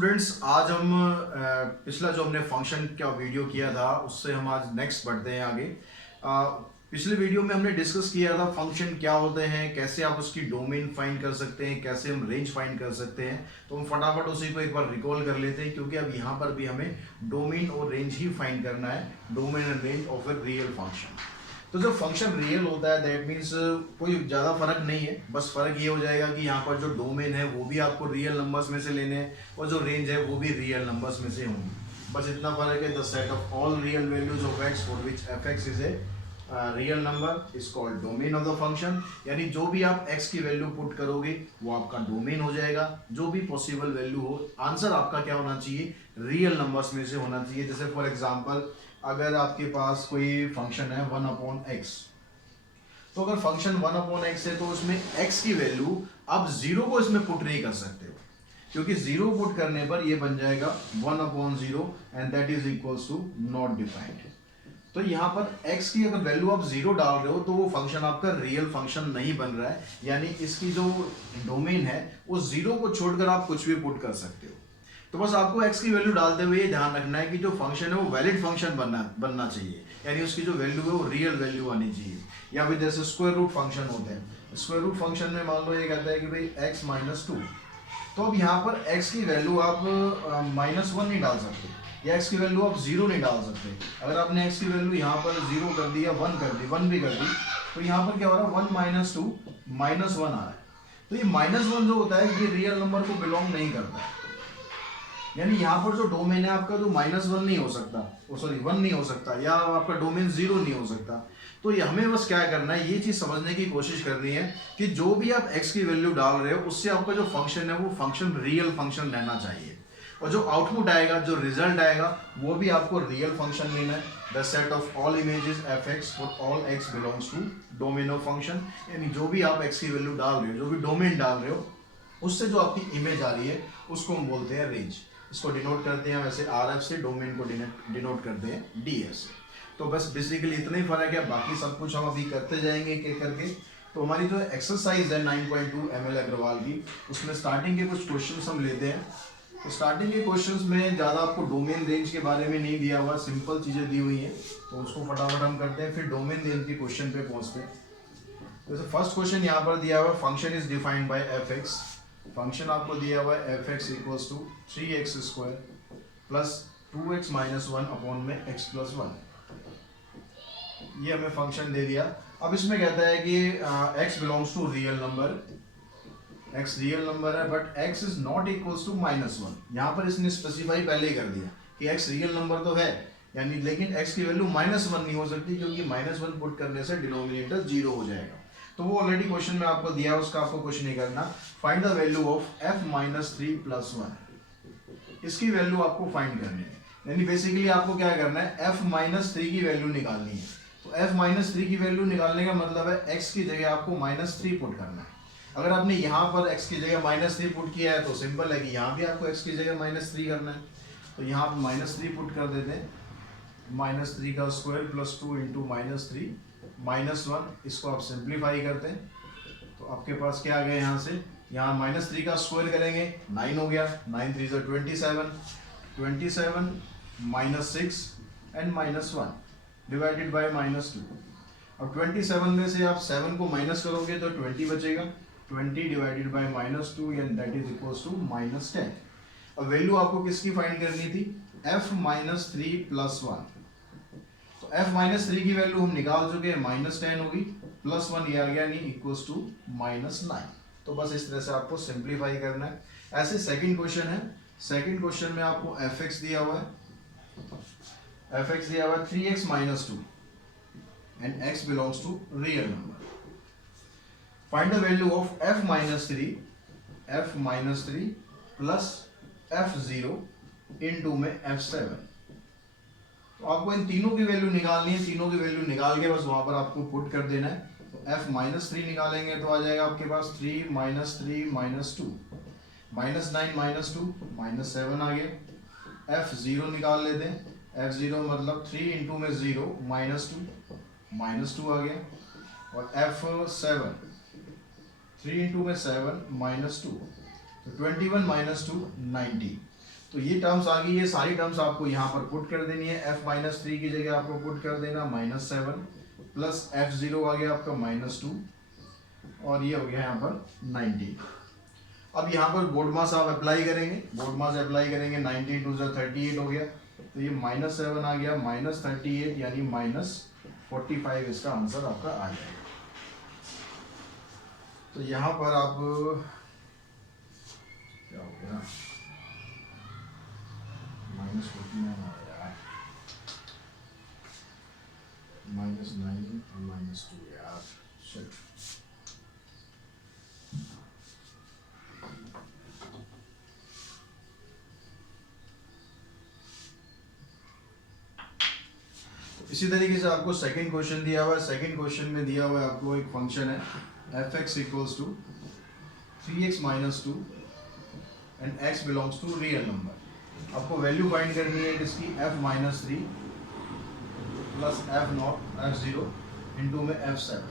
Students आज हम पिछला जो हमने फंक्शन का वीडियो किया था उससे हम आज नेक्स्ट बढ़ते हैं आगे। पिछले वीडियो में हमने डिस्कस किया था फंक्शन क्या होते हैं, कैसे आप उसकी डोमेन फाइंड कर सकते हैं, कैसे हम रेंज फाइंड कर सकते हैं। तो हम फटाफट उसी को एक बार रिकॉल कर लेते हैं क्योंकि अब यहाँ पर भी हमें डोमेन और रेंज ही फाइंड करना है, domain and range of a real function. तो जब फंक्शन रियल होता है दैट मीन्स कोई ज़्यादा फर्क नहीं है, बस फर्क ये हो जाएगा कि यहाँ पर जो डोमेन है वो भी आपको रियल नंबर्स में से लेने हैं और जो रेंज है वो भी रियल नंबर्स में से होंगी। बस इतना फर्क है। The set of all real values of x for which F x is a real number is called domain of the function. यानी जो भी आप x की वैल्यू पुट करोगे वो आपका डोमेन हो जाएगा। जो भी पॉसिबल वैल्यू हो, आंसर आपका क्या होना चाहिए, रियल नंबर्स में से होना चाहिए। जैसे फॉर एग्जांपल अगर आपके पास कोई फंक्शन है 1/x, तो अगर फंक्शन 1/x है तो उसमें x की वैल्यू आप 0 को इसमें पुट नहीं कर सकते हो, क्योंकि 0 पुट करने पर ये बन जाएगा 1/0 and that is equals to not defined. तो यहाँ पर x की अगर वैल्यू आप 0 डाल रहे हो तो वो फंक्शन आपका रियल फंक्शन नहीं बन रहा है। यानी इसकी जो डोमेन है वो 0 को छोड़कर आप कुछ भी पुट कर सकते हो। तो बस आपको x की वैल्यू डालते हुए ये ध्यान रखना है कि जो फंक्शन है वो वैलिड फंक्शन बनना चाहिए, यानी उसकी जो वैल्यू है वो रियल वैल्यू आनी चाहिए। या फिर जैसे स्क्वायर रूट फंक्शन होते हैं, स्क्वायर रूट फंक्शन में मान लो ये कहता है कि भाई x -2, तो अब यहाँ पर x की वैल्यू आप -1 नहीं डाल सकते या x की वैल्यू आप 0 नहीं डाल सकते। अगर आपने x की वैल्यू यहाँ पर 0 कर दी या 1 कर दी, 1 भी कर दी, तो यहाँ पर क्या हो रहा है 1 - 2 -1 आ रहा है। तो ये -1 जो होता है ये रियल नंबर को बिलोंग नहीं करता है। यानी यहाँ पर जो डोमेन है आपका जो -1 नहीं हो सकता, सॉरी 1 नहीं हो सकता, या आपका डोमेन 0 नहीं हो सकता। तो ये हमें बस क्या करना है, ये चीज समझने की कोशिश करनी है कि जो भी आप x की वैल्यू डाल रहे हो उससे आपका जो फंक्शन है वो फंक्शन रियल फंक्शन रहना चाहिए, और जो आउटपुट आएगा, जो रिजल्ट आएगा, वो भी आपको रियल फंक्शन लेना है। The set of all images f x for all x belongs to domain of function. यानी जो भी आप x की वैल्यू डाल रहे हो, जो भी डोमेन डाल रहे हो, उससे जो आपकी इमेज आ रही है उसको हम बोलते हैं रेंज। इसको डिनोट करते हैं वैसे RF से, डोमेन को डिनोट करते हैं DS से। तो बस बेसिकली इतना ही फर्क है, बाकी सब कुछ हम अभी करते जाएंगे एक एक करके। तो हमारी जो एक्सरसाइज है 9.2 ML अग्रवाल की, उसमें स्टार्टिंग के कुछ क्वेश्चंस हम लेते हैं। तो स्टार्टिंग के क्वेश्चंस में ज़्यादा आपको डोमेन रेंज के बारे में नहीं दिया हुआ, सिंपल चीज़ें दी हुई हैं, तो उसको फटाफट हम करते हैं, फिर डोमेन रेंज के क्वेश्चन पे पहुँचते हैं। जैसे फर्स्ट क्वेश्चन यहाँ पर दिया हुआ, function is defined by f x. Function आपको दिया हुआ है f x equals to 3x² plus 2x - 1 upon में x + 1। ये हमें फंक्शन दे दिया। अब इसमें कहता है कि x belongs to real number, x real number है but x is not equals to -1। यहाँ पर इसने स्पेसिफाई पहले ही कर दिया कि x रियल नंबर तो है, यानी लेकिन x की वैल्यू -1 नहीं हो सकती, क्योंकि -1 पुट करने से डिनोमिनेटर 0 हो जाएगा। तो वो ऑलरेडी क्वेश्चन में आपको दिया, उसका आपको कुछ नहीं करना। Find the value of f - 3 + 1। इसकी वैल्यू आपको फाइंड करनी है, यानी बेसिकली आपको क्या करना है, f - 3 की वैल्यू निकालनी है। तो f - 3 की वैल्यू निकालने का मतलब है x की जगह आपको -3 पुट करना है। अगर आपने यहाँ पर x की जगह -3 पुट किया है तो सिंपल है कि यहाँ भी आपको x की जगह -3 करना है। तो यहाँ पर -3 पुट कर देते हैं, -3 का स्क्वायर प्लस 2 इंटू -3 -1, इसको आप सिंप्लीफाई करते हैं तो आपके पास क्या आ गया, यहाँ से यहाँ -3 का स्क्वायर करेंगे 9 हो गया, 9 3 = 27, 27 -6 एंड -1 डिवाइडेड बाय -2। अब 27 में से आप 7 को माइनस करोगे तो 20 बचेगा, 20 divided by -2 and that is equals to -10। अब वैल्यू आपको किसकी फाइंड करनी थी, f - 3 + 1। तो f - 3 की वैल्यू हम निकाल चुके हैं, -10 होगी, +1 ये आ गया, नहीं इक्वल्स टू -9। तो बस इस तरह से आपको सिंप्लीफाई करना है। ऐसे सेकंड क्वेश्चन है, सेकंड क्वेश्चन में आपको fx दिया हुआ है, fx दिया हुआ है 3x - 2 and x belongs to real number. Find the value of f - 3 plus f0 into में f7। तो आपको इन तीनों की वैल्यू निकालनी है, तीनों की वैल्यू निकाल के बस वहां पर आपको पुट कर देना है। तो f - 3 निकालेंगे तो आ जाएगा आपके पास 3 - 3 - 2 -9 - 2 -7 आ गया। f0 निकाल लेते हैं, f0 मतलब 3 इंटू में 0 -2 आ गया, और f7 3 इंटू में 7 -2, तो 21 - 2 90। तो ये टर्म्स आ गई, ये सारी टर्म्स आपको यहाँ पर पुट कर देनी है। f माइनस थ्री की जगह आपको पुट कर देना -7 प्लस f0 आ गया आपका -2 और ये हो गया यहाँ पर 90। अब यहाँ पर बोर्ड मास आप अप्लाई करेंगे, बोर्ड मास अप्लाई करेंगे, 90 2 38 हो गया, तो ये -7 आ गया, -38 यानी -45 इसका आंसर आपका आ जाएगा। तो यहाँ पर आप क्या हो गया, -49 आ गया, -9 और -2 यार, शिट। इसी तरीके से आपको सेकंड क्वेश्चन दिया हुआ है। सेकंड क्वेश्चन में दिया हुआ है आपको एक फंक्शन है f(x) = 3x - 2 and x belongs to real number. आपको वैल्यू फाइंड करनी है किसकी, f-3 प्लस f0 इंटू में f7।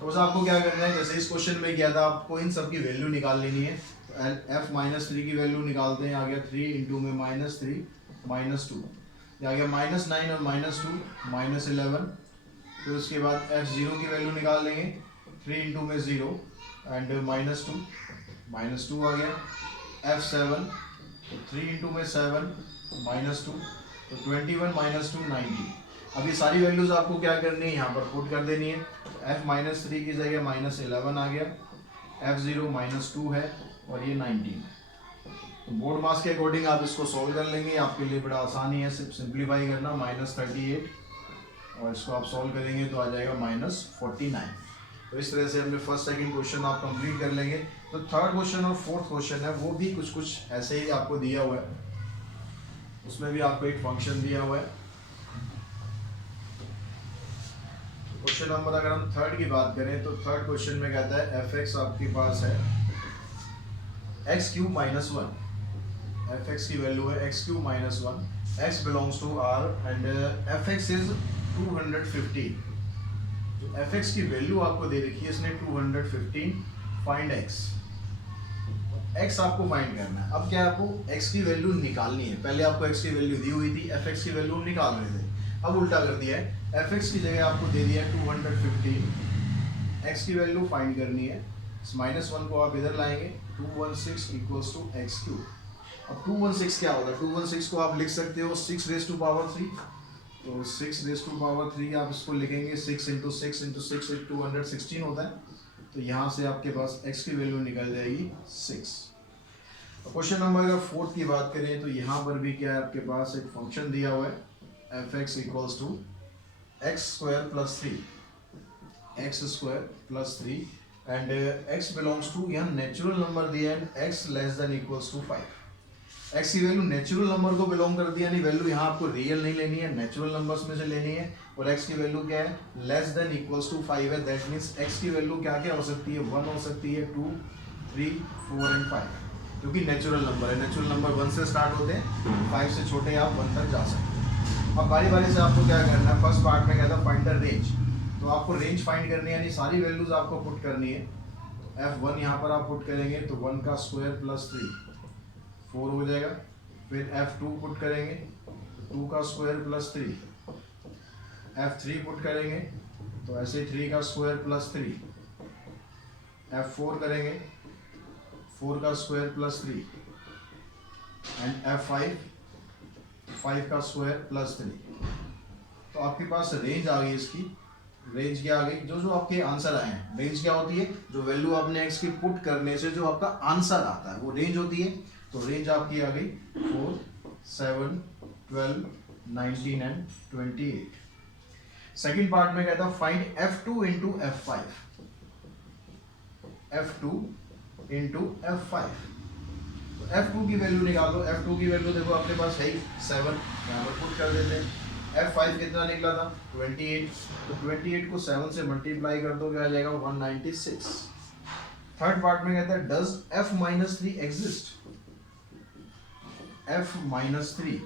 तो बस आपको क्या करना है, जैसे इस क्वेश्चन में किया था, आपको इन सब की वैल्यू निकाल लेनी है। f-3 की वैल्यू निकालते हैं, आ गया 3 इंटू में -3 -2, आ गया -9 और -2 -11। फिर उसके बाद f0 की वैल्यू निकाल लेंगे, 3 इंटू में 0 एंड -2 आ गया। f7 3 इंटू में 7 -2, तो 21 - 2 90। अब ये सारी वैल्यूज आपको क्या करनी है, यहाँ पर पुट कर देनी है। f-3 की जगह -11 आ गया, f0 -2 है और ये 19। तो बोर्ड मास के अकॉर्डिंग आप इसको सॉल्व कर लेंगे, आपके लिए बड़ा आसानी है, सिर्फ सिंप्लीफाई करना, -38 और इसको आप सॉल्व करेंगे तो आ जाएगा -49। तो इस तरह से हमने फर्स्ट सेकंड क्वेश्चन आप कंप्लीट कर लेंगे। तो थर्ड क्वेश्चन और फोर्थ क्वेश्चन है वो भी कुछ ऐसे ही आपको दिया हुआ है, उसमें भी आपको एक फंक्शन दिया हुआ है। क्वेश्चन नंबर अगर हम थर्ड की बात करें तो थर्ड क्वेश्चन में कहता है f(x) आपके पास है x³ - 1, f(x) की वैल्यू है x³ - 1, x belongs to r and f(x) is 215। तो f(x) की वैल्यू आपको दे रखी है इसने 215, फाइंड x। x आपको फाइंड करना है। अब क्या है, आपको x की वैल्यू निकालनी है। पहले आपको x की वैल्यू दी हुई थी, f(x) की वैल्यू निकाल रहे थे, अब उल्टा कर दिया है, f(x) की जगह आपको दे दिया है 215, x की वैल्यू फाइंड करनी है। इस -1 को आप इधर लाएंगे, 216 = x³। अब 216 क्या होगा, 216 को आप लिख सकते हो 6⁻3, तो 6⁻3 आप इसको लिखेंगे, 6 × 6 × 6 216 होता है। तो यहाँ से आपके पास x की वैल्यू निकल जाएगी 6। क्वेश्चन नंबर अगर फोर्थ की बात करें तो यहाँ पर भी क्या है, आपके पास एक फंक्शन दिया हुआ है f(x) = x² + 3 and x belongs to, यहाँ नेचुरल नंबर दिया है, x < 5। x की वैल्यू नेचुरल नंबर को बिलोंग करती है, यानी वैल्यू यहाँ आपको रियल नहीं लेनी है, नेचुरल नंबर्स में से लेनी है। और x की वैल्यू क्या है, < 5 है, दैट मीन्स x की वैल्यू क्या क्या हो सकती है, 1 हो सकती है, 2 3 4 एंड 5, क्योंकि नेचुरल नंबर है। नेचुरल नंबर 1 से स्टार्ट होते हैं, 5 से छोटे आप 1 तक जा सकते हैं। अब बारी बारी से आपको क्या करना है, फर्स्ट पार्ट में कहता है फाइंड द रेंज, तो आपको रेंज फाइंड करनी है, यानी सारी वैल्यूज आपको पुट करनी है। f1 यहाँ पर आप पुट करेंगे तो 1 का स्क्वायर प्लस 3 4 हो जाएगा। फिर f2 पुट करेंगे, 2 का स्क्वायर प्लस 3, f3 पुट करेंगे तो ऐसे 3 का स्क्वायर प्लस 3, f4 करेंगे 4 का स्क्वायर प्लस 3 एंड f5 5 का स्क्वायर प्लस 3। तो आपके पास रेंज आ गई, इसकी रेंज क्या आ गई, जो आपके आंसर आए हैं। रेंज क्या होती है, जो वैल्यू आपने x की पुट करने से जो आपका आंसर आता है वो रेंज होती है। तो रेंज आपकी आ गई 4 7 12 19 एंड 28। सेकंड पार्ट में कहता find f2 into f5, f2 into f5। तो f2 की वैल्यू निकालो, f2 की वैल्यू देखो आपके पास है 7, यहाँ पर पुट कर देते हैं। f5 कितना निकला था 28, तो 28 को 7 से मल्टीप्लाई कर दो, क्या आ जाएगा 196। थर्ड पार्ट में कहता है डज f-3 एग्जिस्ट, f-3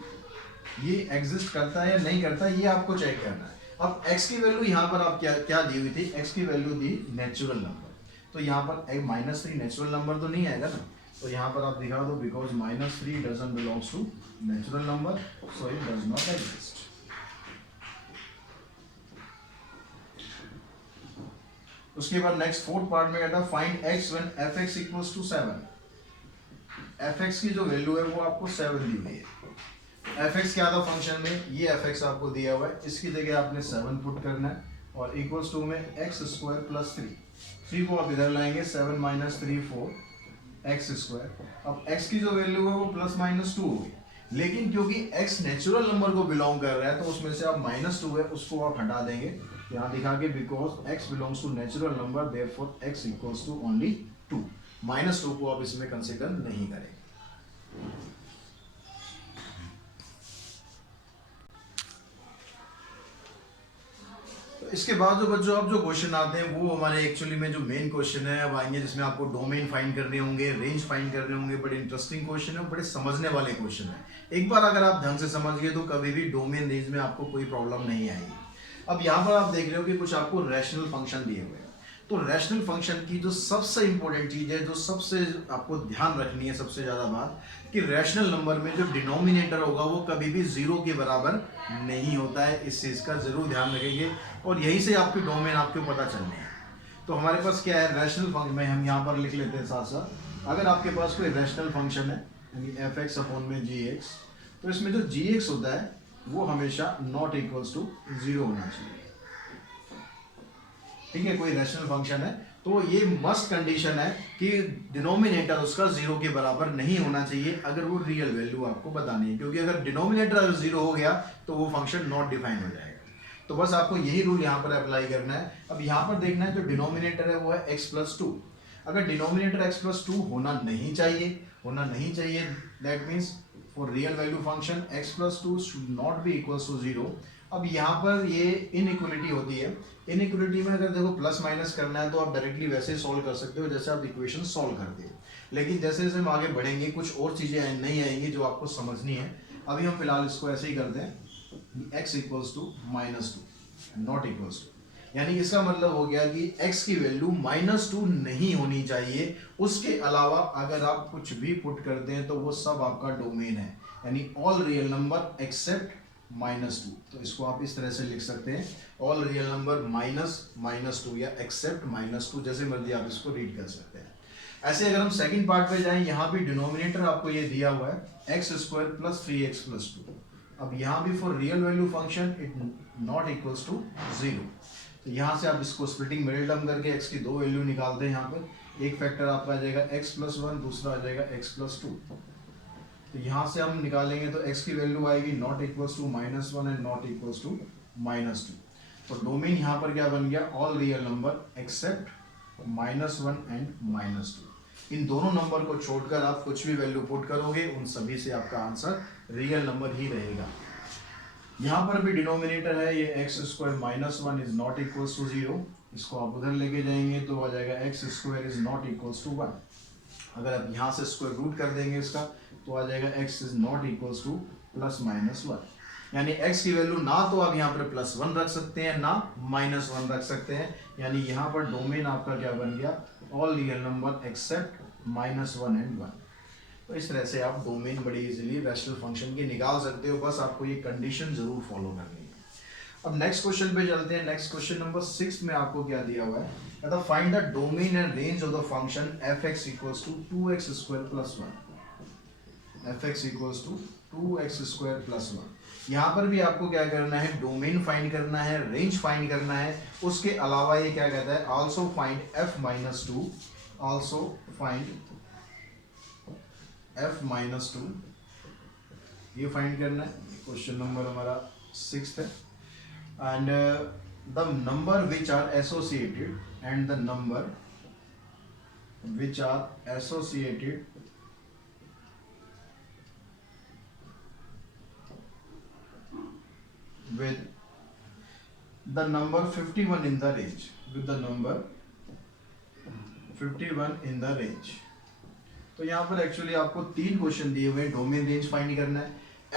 ये एग्जिस्ट करता है या नहीं करता, ये आपको चेक करना है। अब x की वैल्यू यहाँ पर आप क्या दी हुई थी, x की वैल्यू दी नेचुरल नंबर, तो यहाँ पर -3 नेचुरल नंबर तो नहीं आएगा ना, तो यहाँ पर आप दिखा दो because -3 doesn't belongs to natural number, so it does not exist. उसके बाद नेक्स्ट फोर्थ पार्ट में कहता है find x when f(x) equals to 7। f(x) की जो वैल्यू है वो आपको 7 दी हुई है। f(x) क्या था फंक्शन में, ये f(x) आपको दिया हुआ है, इसकी जगह आपने 7 पुट करना है और इक्वल्स टू में x² + 3 को आप इधर लाएंगे, 7 - 3 4 x²। अब x की जो वैल्यू है वो +-2 होगी, लेकिन क्योंकि x नेचुरल नंबर को बिलोंग कर रहा है तो उसमें से आप -2 है उसको आप हटा देंगे, यहाँ दिखा के because x belongs to natural number therefore x equals to only 2। -2 को आप इसमें कंसीडर नहीं करेंगे। इसके बाद जो बच्चों अब जो क्वेश्चन आते हैं वो हमारे एक्चुअली में जो मेन क्वेश्चन है अब आएंगे, जिसमें आपको डोमेन फाइंड करने होंगे, रेंज फाइंड करने होंगे। बड़े इंटरेस्टिंग क्वेश्चन है, बड़े समझने वाले क्वेश्चन है। एक बार अगर आप ढंग से समझ गए तो कभी भी डोमेन रेंज में आपको कोई प्रॉब्लम नहीं आएगी। अब यहाँ पर आप देख रहे हो कि कुछ आपको रैशनल फंक्शन दिए हुए हैं, तो रैशनल फंक्शन की जो सबसे इंपॉर्टेंट चीज है, जो सबसे आपको ध्यान रखनी है, सबसे ज्यादा बात, कि रैशनल नंबर में जो डिनोमिनेटर होगा वो कभी भी 0 के बराबर नहीं होता है। इस चीज का जरूर ध्यान रखेंगे और यहीं से आपकी डोमेन आपको पता चलनी है। तो हमारे पास क्या है, रैशनल फंक्शन में हम यहाँ पर लिख लेते हैं साथ साथ। अगर आपके पास कोई रैशनल फंक्शन है यानी f(x)/gx, तो इसमें जो gx होता है वो हमेशा नॉट इक्वल्स टू 0 होना चाहिए। ठीक है, कोई रैशनल फंक्शन है तो ये मस्ट कंडीशन है कि डिनोमिनेटर उसका 0 के बराबर नहीं होना चाहिए अगर वो रियल वैल्यू आपको बतानी है, क्योंकि अगर डिनोमिनेटर अगर 0 हो गया तो वो फंक्शन नॉट डिफाइन हो जाएगा। तो बस आपको यही रूल यहाँ पर अप्लाई करना है। अब यहाँ पर देखना है जो डिनोमिनेटर है वो है x+2। अगर डिनोमिनेटर x+2 होना नहीं चाहिए, that means for real value function x+2 should not be equals to 0। अब यहाँ पर ये इनइक्वलिटी होती है, इनइक्वलिटी में अगर देखो प्लस माइनस करना है तो आप डायरेक्टली वैसे सॉल्व कर सकते हो जैसे आप इक्वेशन सॉल्व करते हो, लेकिन जैसे जैसे हम आगे बढ़ेंगे कुछ और चीजें नहीं आएंगी जो आपको समझनी है। अभी हम फिलहाल इसको ऐसे ही करते हैं, x equals to -2 not equals to, यानी इसका मतलब हो गया कि x की वैल्यू -2 नहीं होनी चाहिए। उसके अलावा अगर आप कुछ भी पुट करते हैं तो वो सब आपका डोमेन है, यानी ऑल रियल नंबर एक्सेप्ट -2। तो इसको आप इस तरह से लिख सकते हैं, ऑल रियल नंबर -2 या एक्सेप्ट -2, जैसे मर्जी आप इसको रीड कर सकते हैं। ऐसे अगर हम सेकंड पार्ट पे जाएं, यहाँ भी डिनोमिनेटर आपको ये दिया हुआ है x² + 3x+2। अब यहाँ भी for real value function it not equals to 0। तो यहाँ से आप इसको स्प्लिटिंग मिडिल टर्म करके x की दो वैल्यू निकालते हैं। यहाँ पर एक फैक्टर आपका आ जाएगा x+1, दूसरा आ जाएगा x+2। तो यहाँ से हम निकालेंगे तो x की वैल्यू आएगी not equals to -1 and not equals to -2। तो डोमेन यहाँ पर क्या बन गया, all real number except -1 and -2। इन दोनों नंबर को छोड़कर आप कुछ भी वैल्यू पुट करोगे उन सभी से आपका आंसर रियल नंबर ही रहेगा। यहाँ पर भी डिनोमिनेटर है ये x² -1 is not equals to 0। इसको आप उधर लेके जाएंगे तो आ जाएगा x² is not equals to 1। अगर आप यहाँ से स्क्वायर रूट कर देंगे इसका तो आ जाएगा x is not equals to +-1, यानी x की वैल्यू ना तो आप यहाँ पर +1 रख सकते हैं ना -1 रख सकते हैं, यानी यहाँ पर डोमेन आपका क्या बन गया, all real number except -1 and 1। तो इस तरह से आप डोमेन बड़ी इजीली रैशनल फंक्शन की निकाल सकते हो, बस आपको ये कंडीशन जरूर फॉलो करनी है। अब नेक्स्ट क्वेश्चन पे चलते हैं। नेक्स्ट क्वेश्चन नंबर 6 में आपको क्या दिया हुआ है, कहता find the domain and range of the function f(x) equals to 2x² + 1। f(x) equals to 2x² + 1। यहाँ पर भी आपको क्या करना है, डोमेन फाइंड करना है, रेंज फाइंड करना है। उसके अलावा ये क्या कहता है, also find f-2, also find f-2, ये फाइंड करना है। क्वेश्चन नंबर हमारा 6 है। And the number which are associated and the number which are associated with the number 51 in the range, with the number 51 in the range। तो यहाँ पर actually आपको 3 question दिए हुए, डोमेन रेंज फाइंड करना है,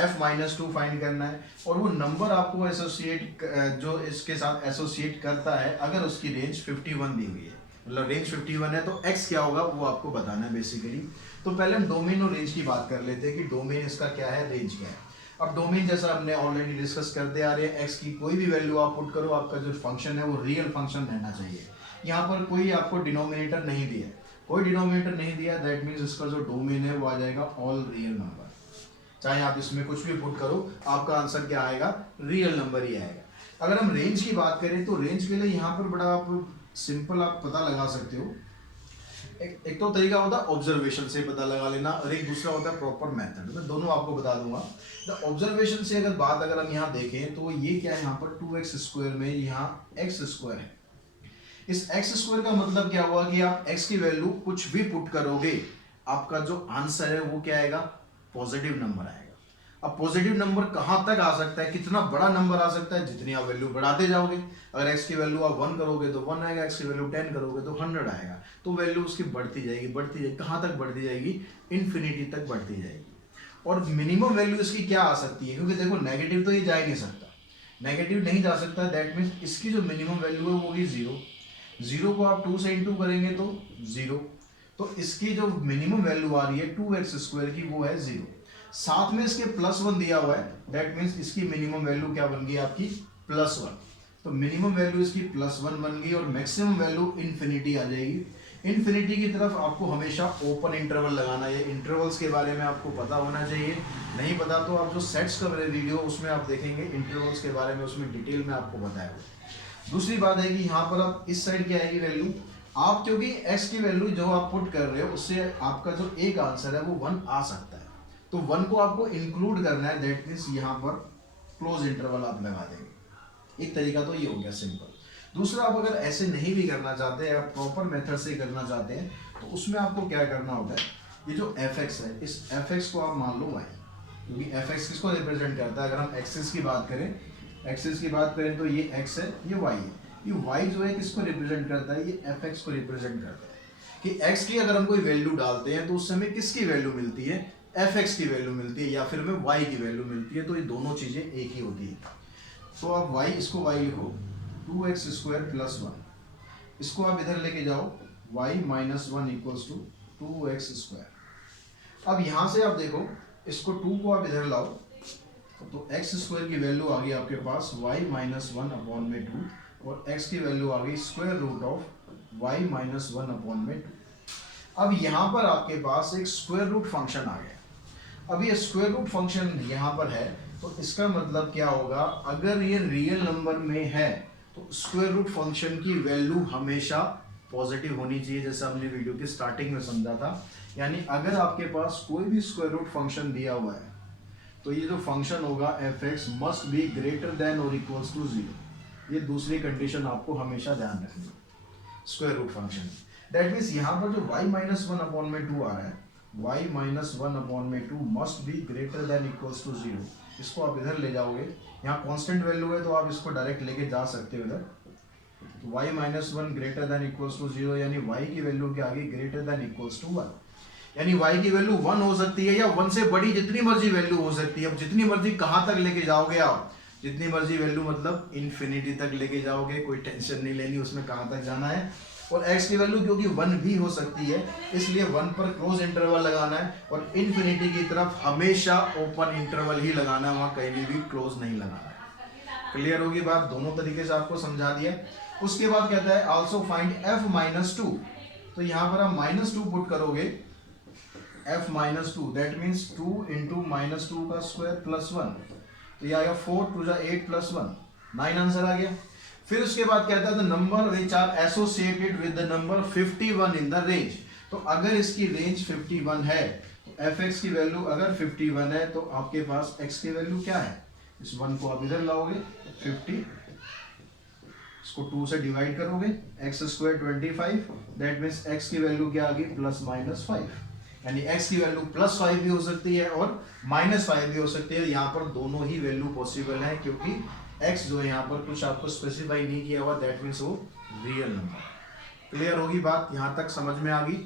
f-2 फाइंड करना है, और वो नंबर आपको एसोसिएट जो इसके साथ एसोसिएट करता है अगर उसकी रेंज 51 दी हुई है। मतलब रेंज 51 है तो x क्या होगा वो आपको बताना है बेसिकली। तो पहले हम डोमेन और रेंज की बात कर लेते हैं कि डोमेन इसका क्या है, रेंज क्या है। अब डोमेन जैसा हमने ऑलरेडी डिस्कस करते आ रहे हैं, x की कोई भी वैल्यू आप पुट करो, आपका जो फंक्शन है वो रियल फंक्शन रहना चाहिए। यहाँ पर कोई आपको डिनोमिनेटर नहीं दिया है, कोई डिनोमिनेटर नहीं दिया, दैट मीन्स इसका जो डोमेन है वो आ जाएगा ऑल रियल नंबर। चाहे आप इसमें कुछ भी पुट करो, आपका आंसर क्या आएगा, रियल नंबर ही आएगा। अगर हम रेंज की बात करें तो रेंज के लिए यहाँ पर बड़ा आप सिंपल आप पता लगा सकते हो। एक तो तरीका होता है ऑब्जर्वेशन से पता लगा लेना, और एक दूसरा होता है प्रॉपर मेथड। मैं दोनों आपको बता दूंगा। द ऑब्जर्वेशन से अगर हम यहाँ देखें तो ये क्या है, यहाँ पर 2x² में यहाँ x² है। इस x² का मतलब क्या हुआ कि आप x की वैल्यू कुछ भी पुट करोगे, आपका जो आंसर है वो क्या आएगा, पॉजिटिव नंबर आएगा। अब पॉजिटिव नंबर कहां तक आ सकता है, कितना बड़ा नंबर आ सकता है, जितनी आप वैल्यू बढ़ाते जाओगे। अगर x की वैल्यू आप 1 करोगे तो 1 आएगा, x की वैल्यू 10 करोगे तो 100 आएगा। तो वैल्यू उसकी बढ़ती जाएगी, कहां तक बढ़ती जाएगी, इन्फिनिटी तक बढ़ती जाएगी। और मिनिमम वैल्यू इसकी क्या आ सकती है, क्योंकि देखो नेगेटिव तो ये जा ही नहीं सकता, नेगेटिव नहीं जा सकता, दैट मीन्स इसकी जो मिनिमम वैल्यू है वो होगी 0। 0 को आप 2 से इंटू करेंगे तो 0, तो इसकी जो मिनिमम वैल्यू आ रही है 2x² की वो है 0। साथ में इसके +1 दिया हुआ है, दैट मीन्स इसकी मिनिमम वैल्यू क्या बन गई आपकी, +1। तो मिनिमम वैल्यू इसकी +1 बन गई और मैक्सिमम वैल्यू इन्फिनिटी आ जाएगी। इन्फिनिटी की तरफ आपको हमेशा ओपन इंटरवल लगाना है। इंटरवल्स के बारे में आपको पता होना चाहिए, नहीं पता तो आप जो सेट्स का मेरे वीडियो उसमें आप देखेंगे इंटरवल्स के बारे में, उसमें डिटेल में आपको बताया। दूसरी बात है कि यहाँ पर आप इस साइड क्या आएगी वैल्यू, आप क्योंकि x की वैल्यू जो आप पुट कर रहे हो उससे आपका जो एक आंसर है वो 1 आ सकता है, तो 1 को आपको इंक्लूड करना है, दैट मीन्स यहाँ पर क्लोज इंटरवल आप लगा देंगे। एक तरीका तो ये हो गया सिंपल। दूसरा, आप अगर ऐसे नहीं भी करना चाहते हैं, आप प्रॉपर मेथड से करना चाहते हैं, तो उसमें आपको क्या करना होता है, ये जो fx है, इस fx को आप मान लो y, क्योंकि fx किसको रिप्रेजेंट करता है, अगर हम एक्सिस की बात करें तो ये x है, ये y है। ये y जो है किसको रिप्रेजेंट करता है, ये fx को रिप्रेजेंट करता है। कि x की अगर हम कोई वैल्यू डालते हैं तो उस समय किसकी वैल्यू मिलती है, fx की वैल्यू मिलती है, या फिर हमें y की वैल्यू मिलती है, तो ये दोनों चीजें एक ही होती है। तो आप y, इसको y लिखो 2x² + 1, इसको आप इधर लेके जाओ y - 1 = 2x²। अब यहां से आप देखो, इसको 2 को आप इधर लाओ तो x² की वैल्यू आ गई आपके पास y - 1/2, और x की वैल्यू आ गई √y - 1/2। अब यहाँ पर आपके पास एक स्क्वायर रूट फंक्शन आ गया। अब ये स्क्वायर रूट फंक्शन यहाँ पर है, तो इसका मतलब क्या होगा, अगर ये रियल नंबर में है तो स्क्वायर रूट फंक्शन की वैल्यू हमेशा पॉजिटिव होनी चाहिए, जैसा हमने वीडियो की स्टार्टिंग में समझा था। यानी अगर आपके पास कोई भी स्क्वायर रूट फंक्शन दिया हुआ है तो ये जो फंक्शन होगा fx must be greater than और इक्वल्स टू 0। ये दूसरी कंडीशन आपको हमेशा ध्यान रखनी है square root function. That means यहाँ पर जो y - 1/2 आ रहा है, y - 1/2 must be greater than equals to 0। इसको आप इधर ले जाओगे, यहाँ कांस्टेंट वैल्यू है तो आप इसको डायरेक्ट लेके जा सकते हो इधर। तो y - 1 greater than equals to 0, यानी y की वैल्यू क्या आ गई, ग्रेटर देन इक्वल्स टू 1। यानी y की वैल्यू 1 हो सकती है या 1 से बड़ी जितनी मर्जी वैल्यू हो सकती है। अब जितनी मर्जी कहाँ तक लेके जाओगे आप, जितनी मर्जी वैल्यू मतलब इन्फिनिटी तक लेके जाओगे, कोई टेंशन नहीं लेनी उसमें कहाँ तक जाना है। और x की वैल्यू क्योंकि 1 भी हो सकती है, इसलिए 1 पर क्लोज इंटरवल लगाना है, और इन्फिनिटी की तरफ हमेशा ओपन इंटरवल ही लगाना है, वहाँ कहीं भी क्लोज नहीं लगाना है। क्लियर होगी बात, दोनों तरीके से आपको समझा दिया। उसके बाद कहता है आल्सो फाइंड f - 2। तो यहाँ पर आप -2 पुट करोगे, f - 2, दैट मीन्स 2 × -2 का स्क्वायर + 1, तो ये आएगा 4 × 2 = 8 + 1, 9 आंसर आ गया। फिर उसके बाद कहता है the number which are associated with the number 51 in the range. तो अगर इसकी रेंज 51 है, तो fx की वैल्यू अगर 51 है तो आपके पास x की वैल्यू क्या है, इस 1 को आप इधर लाओगे 50, इसको 2 से डिवाइड करोगे, x² 25, दैट मीन्स x की वैल्यू क्या आ गई, +-5। यानी x की वैल्यू +5 भी हो सकती है और -5 भी हो सकती है। यहाँ पर दोनों ही वैल्यू पॉसिबल है, क्योंकि x जो है यहाँ पर कुछ आपको स्पेसिफाई नहीं किया हुआ, दैट मीन्स वो रियल नंबर। क्लियर होगी बात, यहाँ तक समझ में आ गई।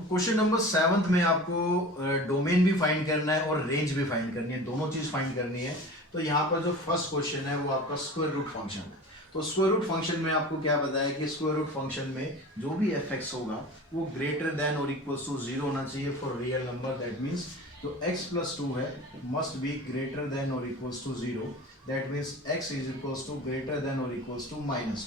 क्वेश्चन नंबर 7 में आपको डोमेन भी फाइंड करना है और रेंज भी फाइंड करनी है, दोनों चीज फाइंड करनी है। तो यहाँ पर जो फर्स्ट क्वेश्चन है वो आपका स्क्वायर रूट फंक्शन है। तो स्क्वायर रूट फंक्शन में आपको क्या बताया कि स्क्वायर रूट फंक्शन में जो भी एफ एक्स होगा वो ग्रेटर देन और इक्वल्स टू 0 होना चाहिए for real number. That means जो x प्लस 2 है मस्ट बी ग्रेटर देन और equals to 0। That means x is equals to greater than और इक्वल्स टू -2,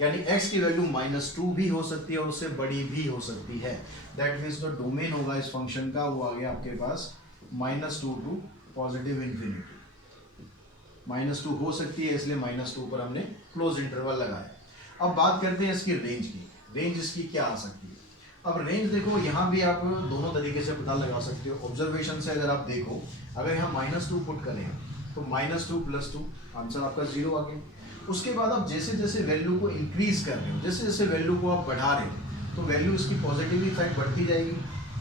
यानी x की वैल्यू -2 भी हो सकती है और उससे बड़ी भी हो सकती है। दैट मीन्स जो डोमेन होगा इस फंक्शन का वो आ गया आपके पास -2 टू पॉजिटिव इन्फिनिटी। -2 हो सकती है इसलिए -2 पर हमने क्लोज इंटरवल लगाया। अब बात करते हैं इसकी रेंज की। रेंज इसकी क्या आ सकती है? अब रेंज देखो यहाँ भी आप दोनों तरीके से पता लगा सकते हो। ऑब्जर्वेशन से अगर आप देखो, अगर यहाँ -2 पुट करें तो -2 + 2 आंसर आपका 0 आ गया। उसके बाद आप जैसे जैसे वैल्यू को इंक्रीज कर रहे हो, जैसे जैसे वैल्यू को आप बढ़ा रहे हो तो वैल्यू इसकी पॉजिटिव साइड बढ़ती जाएगी।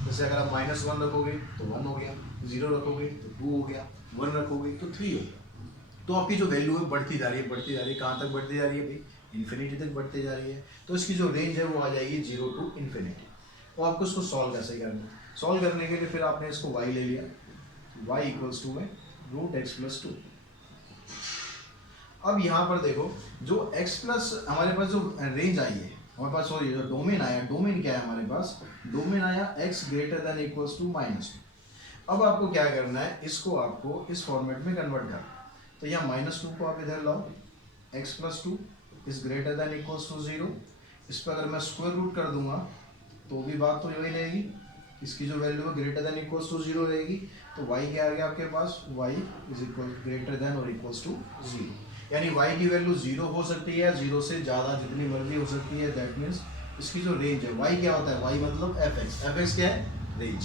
जैसे अगर आप -1 रखोगे तो 1 हो गया, 0 रखोगे तो 2 हो गया, 1 रखोगे तो 3 हो गया। तो आपकी जो वैल्यू है बढ़ती जा रही है, बढ़ती जा रही है। कहाँ तक बढ़ती जा रही है भाई? इन्फिनिटी तक बढ़ती जा रही है। तो इसकी जो रेंज है वो आ जाएगी 0 टू इन्फिनिटी। तो आपको इसको सॉल्व कैसे करना है? सॉल्व करने के लिए फिर आपने इसको y ले लिया, y इक्वल्स टू है √x + 2। अब यहाँ पर देखो जो x प्लस हमारे पास जो रेंज आई है हमारे पास, सॉरी जो डोमेन आया, डोमेन क्या है हमारे पास? डोमेन आया x greater than equals to -2। अब आपको क्या करना है, इसको आपको इस फॉर्मेट में कन्वर्ट करना है। तो यहाँ -2 को आप इधर लाओ, x + 2 is greater than equals to 0। इस पर अगर मैं स्क्वायर रूट कर दूंगा तो भी बात तो यही रहेगी, इसकी जो वैल्यू है ग्रेटर देन इक्वल्स टू 0 रहेगी। तो y क्या आ गया आपके पास? y is equal greater than और इक्वल्स टू 0, यानी y की वैल्यू 0 हो सकती है, 0 से ज़्यादा जितनी मर्जी हो सकती है। दैट मीन्स इसकी जो रेंज है, y क्या होता है? y मतलब f(x) क्या है? रेंज।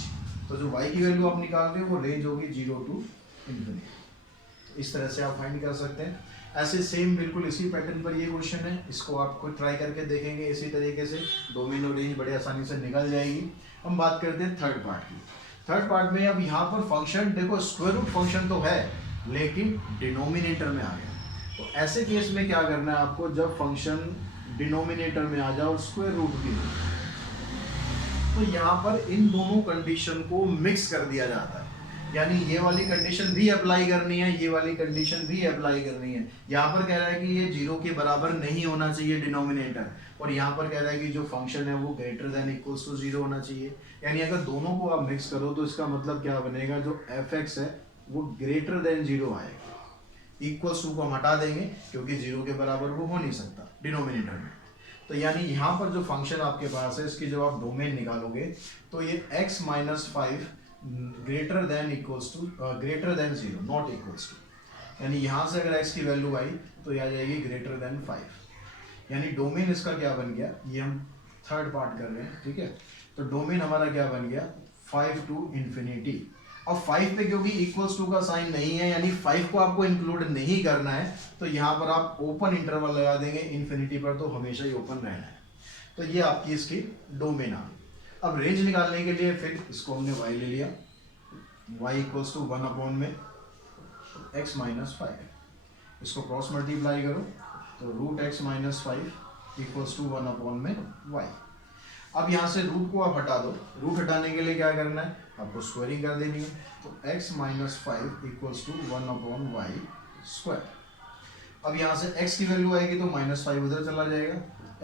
तो जो y की वैल्यू आप निकाल रहे हो वो रेंज होगी 0 टू इन्फिनिटी। इस तरह से आप फाइंड कर सकते हैं। ऐसे सेम बिल्कुल इसी पैटर्न पर ये क्वेश्चन है, इसको आप खुद ट्राई करके देखेंगे इसी तरीके से, डोमेन और रेंज बड़े आसानी से निकल जाएगी। हम बात करते हैं थर्ड पार्ट की। थर्ड पार्ट में अब यहाँ पर फंक्शन देखो, स्क्वायर रूट फंक्शन तो है लेकिन डिनोमिनेटर में आ गया। तो ऐसे केस में क्या करना है आपको, जब फंक्शन डिनोमिनेटर में आ जाए और स्क्वायर रूट भी हो, तो यहाँ पर इन दोनों कंडीशन को मिक्स कर दिया जाता है। यानी ये वाली कंडीशन भी अप्लाई करनी है, ये वाली कंडीशन भी अप्लाई करनी है। यहाँ पर कह रहा है कि ये 0 के बराबर नहीं होना चाहिए डिनोमिनेटर, और यहाँ पर कह रहा है कि जो फंक्शन है वो ग्रेटर देन इक्वल्स टू 0 होना चाहिए। यानी अगर दोनों को आप मिक्स करो तो इसका मतलब क्या बनेगा, जो f(x) है वो ग्रेटर देन 0 आएगा। इक्वल्स टू को हम हटा देंगे क्योंकि 0 के बराबर वो हो नहीं सकता डिनोमिनेटर में। तो यानी यहाँ पर जो फंक्शन आपके पास है, इसकी जब आप डोमेन निकालोगे तो ये x - 5 greater than equals to greater than 0 not equals to, यानी यहाँ से अगर x की वैल्यू आई तो ये आ जाएगी ग्रेटर देन 5। यानी डोमेन इसका क्या बन गया, ये हम थर्ड पार्ट कर रहे हैं, ठीक है। तो डोमेन हमारा क्या बन गया, 5 टू इन्फिनिटी। अब 5 पे क्योंकि इक्वल्स टू का साइन नहीं है, यानी 5 को आपको इंक्लूड नहीं करना है, तो यहाँ पर आप ओपन इंटरवल लगा देंगे। इन्फिनिटी पर तो हमेशा ही ओपन रहना है। तो ये आपकी इसकी डोमेन आ गई। अब रेंज निकालने के लिए फिर इसको हमने y ले लिया, y इक्वल्स टू 1 में x - 5। इसको क्रॉस मल्टीप्लाई करो तो √x - 5 इक्वल्स टू 1 में y। अब यहाँ से रूट को आप हटा दो, रूट हटाने के लिए क्या करना है, आपको स्क्वायरिंग कर देनी है। तो x - 5 इक्वल्स टू 1/y²। अब यहाँ से x की वैल्यू आएगी तो -5 उधर चला जाएगा,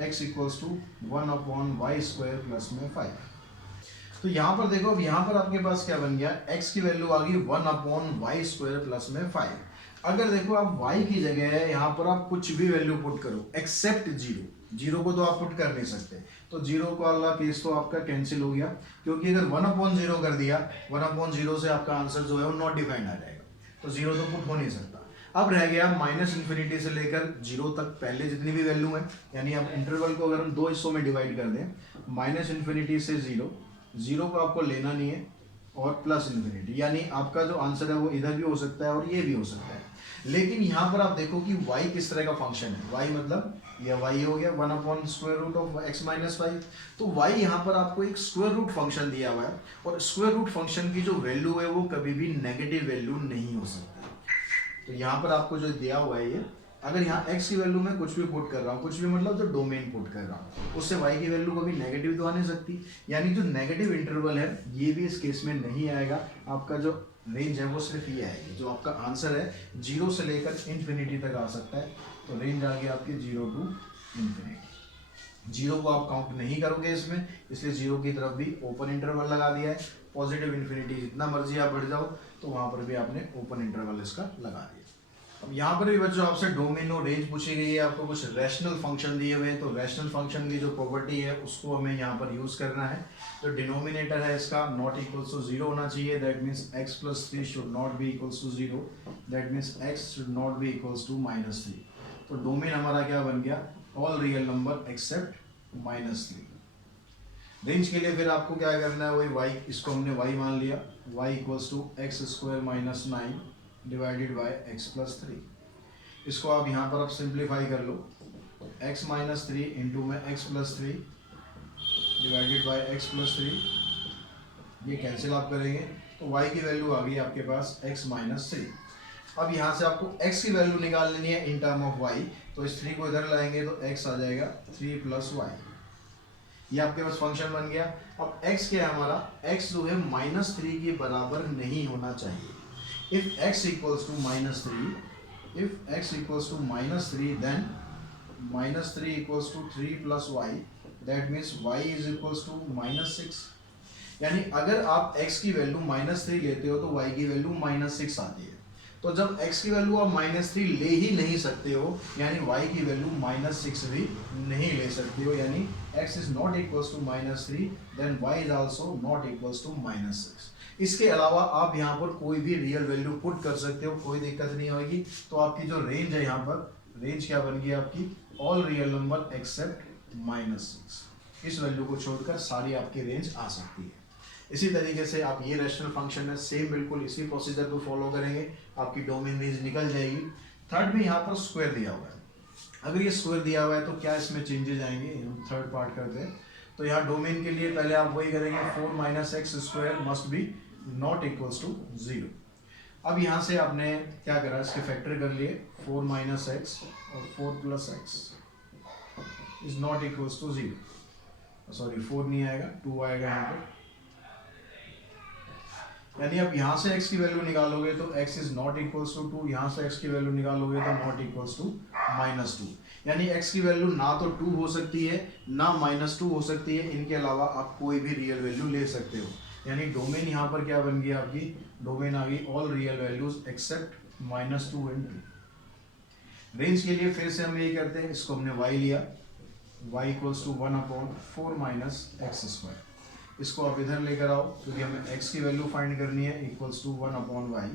x equals to 1/y² plus में 5। तो यहाँ पर देखो, अब यहाँ पर आपके पास क्या बन गया, x की वैल्यू आ गई 1/y² प्लस में 5। अगर देखो आप y की जगह है, यहाँ पर आप कुछ भी वैल्यू पुट करो एक्सेप्ट 0, 0 को तो आप पुट कर नहीं सकते। तो 0 को अगला केस तो आपका कैंसिल हो गया, क्योंकि अगर 1/0 कर दिया, 1/0 से आपका आंसर जो है वो नॉट डिफाइंड आ जाएगा, तो 0 तो पुट हो नहीं सकता। अब रह गया -इन्फिनिटी से लेकर 0 तक पहले जितनी भी वैल्यू है, यानी आप इंटरवल को अगर हम 2 हिस्सों में डिवाइड कर दें, -इन्फिनिटी से 0 को आपको लेना नहीं है, और +इन्फिनिटी, यानी आपका जो आंसर है वो इधर भी हो सकता है और ये भी हो सकता है। लेकिन यहाँ पर आप देखो कि y किस तरह का फंक्शन है, y मतलब यह y हो गया 1/√x - 5। तो y यहाँ पर आपको एक स्क्वायर रूट फंक्शन दिया हुआ है, और स्क्वायर रूट फंक्शन की जो वैल्यू है वो कभी भी नेगेटिव वैल्यू नहीं हो सकती। तो यहाँ पर आपको जो दिया हुआ है ये, अगर यहाँ x की वैल्यू में कुछ भी पुट कर रहा हूँ, कुछ भी मतलब जो डोमेन पुट कर रहा हूँ, उससे y की वैल्यू कभी नेगेटिव तो आ नहीं सकती। यानी जो नेगेटिव इंटरवल है ये भी इस केस में नहीं आएगा। आपका जो रेंज है वो सिर्फ ये आएगी। जो आपका आंसर है 0 से लेकर इन्फिनिटी तक आ सकता है, तो रेंज आ गई आपकी 0 टू इन्फिनिटी। 0 को आप काउंट नहीं करोगे इसमें, इसलिए 0 की तरफ भी ओपन इंटरवल लगा दिया है। पॉजिटिव इन्फिनिटी जितना मर्जी आप बढ़ जाओ तो वहां पर भी आपने ओपन इंटरवल इसका लगा दिया। अब यहाँ पर भी बच्चों आपसे डोमेन और रेंज पूछी गई है, आपको कुछ रैशनल फंक्शन दिए हुए हैं, तो रैशनल फंक्शन की जो प्रॉपर्टी है उसको हमें यहाँ पर यूज करना है। तो डिनोमिनेटर है इसका नॉट इक्वल्स टू 0 होना चाहिए, that means x plus 3 should not be equals to 0, that means x should not be equals to -3। तो डोमेन हमारा क्या बन गया, all real number except -3। Range के लिए फिर आपको क्या करना है, वही y, इसको हमने y मान लिया, y equals to x square minus 9 divided by x plus 3। इसको आप यहाँ पर आप सिंप्लीफाई कर लो, x माइनस 3 इंटू में x plus 3 divided by x plus 3, ये कैंसिल आप करेंगे तो y की वैल्यू आ गई आपके पास x माइनस 3। अब यहाँ से आपको x की वैल्यू निकाल लेनी है इन टर्म ऑफ y, तो इस 3 को इधर लाएंगे तो x आ जाएगा 3 प्लस y, ये आपके पास फंक्शन बन गया। अब x क्या है हमारा, x जो है -3 के बराबर नहीं होना चाहिए। If x equals to -3, if x equals to -3, then -3 equals to 3 plus y, that means y is equals to -6। यानी अगर आप x की वैल्यू -3 लेते हो तो y की वैल्यू -6 आती है। तो जब x की वैल्यू आप -3 ले ही नहीं सकते हो, यानी y की वैल्यू -6 भी नहीं ले सकते हो, यानी x is not equals to -3, then y is also not equals to -6। इसके अलावा आप यहाँ पर कोई भी रियल वैल्यू पुट कर सकते हो, कोई दिक्कत नहीं होगी। तो आपकी जो रेंज है यहाँ पर, रेंज क्या बन गई आपकी, ऑल रियल नंबर एक्सेप्ट -6। इस वैल्यू को छोड़कर सारी आपकी रेंज आ सकती है। इसी तरीके से आप ये रैशनल फंक्शन है सेम बिल्कुल इसी प्रोसीजर को फॉलो करेंगे, आपकी डोमेन रेंज निकल जाएगी। थर्ड में यहाँ पर स्क्वायर दिया हुआ है, अगर ये स्क्वायर दिया हुआ है तो क्या इसमें चेंजेस आएंगे, हम थर्ड पार्ट करते हैं। तो यहाँ डोमेन के लिए पहले आप वही करेंगे, 4 minus x square must be not equals to 0। अब यहाँ से आपने क्या करा, इसके फैक्टर कर लिए, 4 माइनस एक्स और 4 plus x is not equals to 0। Sorry 4 नहीं आएगा, 2 आएगा यहाँ पर। यानी अब यहाँ से x की वैल्यू निकालोगे तो x is not equals to 2, यहाँ से x की वैल्यू निकालोगे तो नॉट इक्वल्स टू -2। यानी x की वैल्यू ना तो 2 हो सकती है ना -2 हो सकती है, इनके अलावा आप कोई भी रियल वैल्यू ले सकते हो। यानी डोमेन यहाँ पर क्या बन गई आपकी, डोमेन आ गई all real values except -2 and 2। Range के लिए फिर से हम यही करते हैं, इसको हमने y लिया, y equals to 1/4 minus x square. इसको आप इधर लेकर आओ क्योंकि हमें x की वैल्यू फाइंड करनी है, इक्वल्स टू 1/y।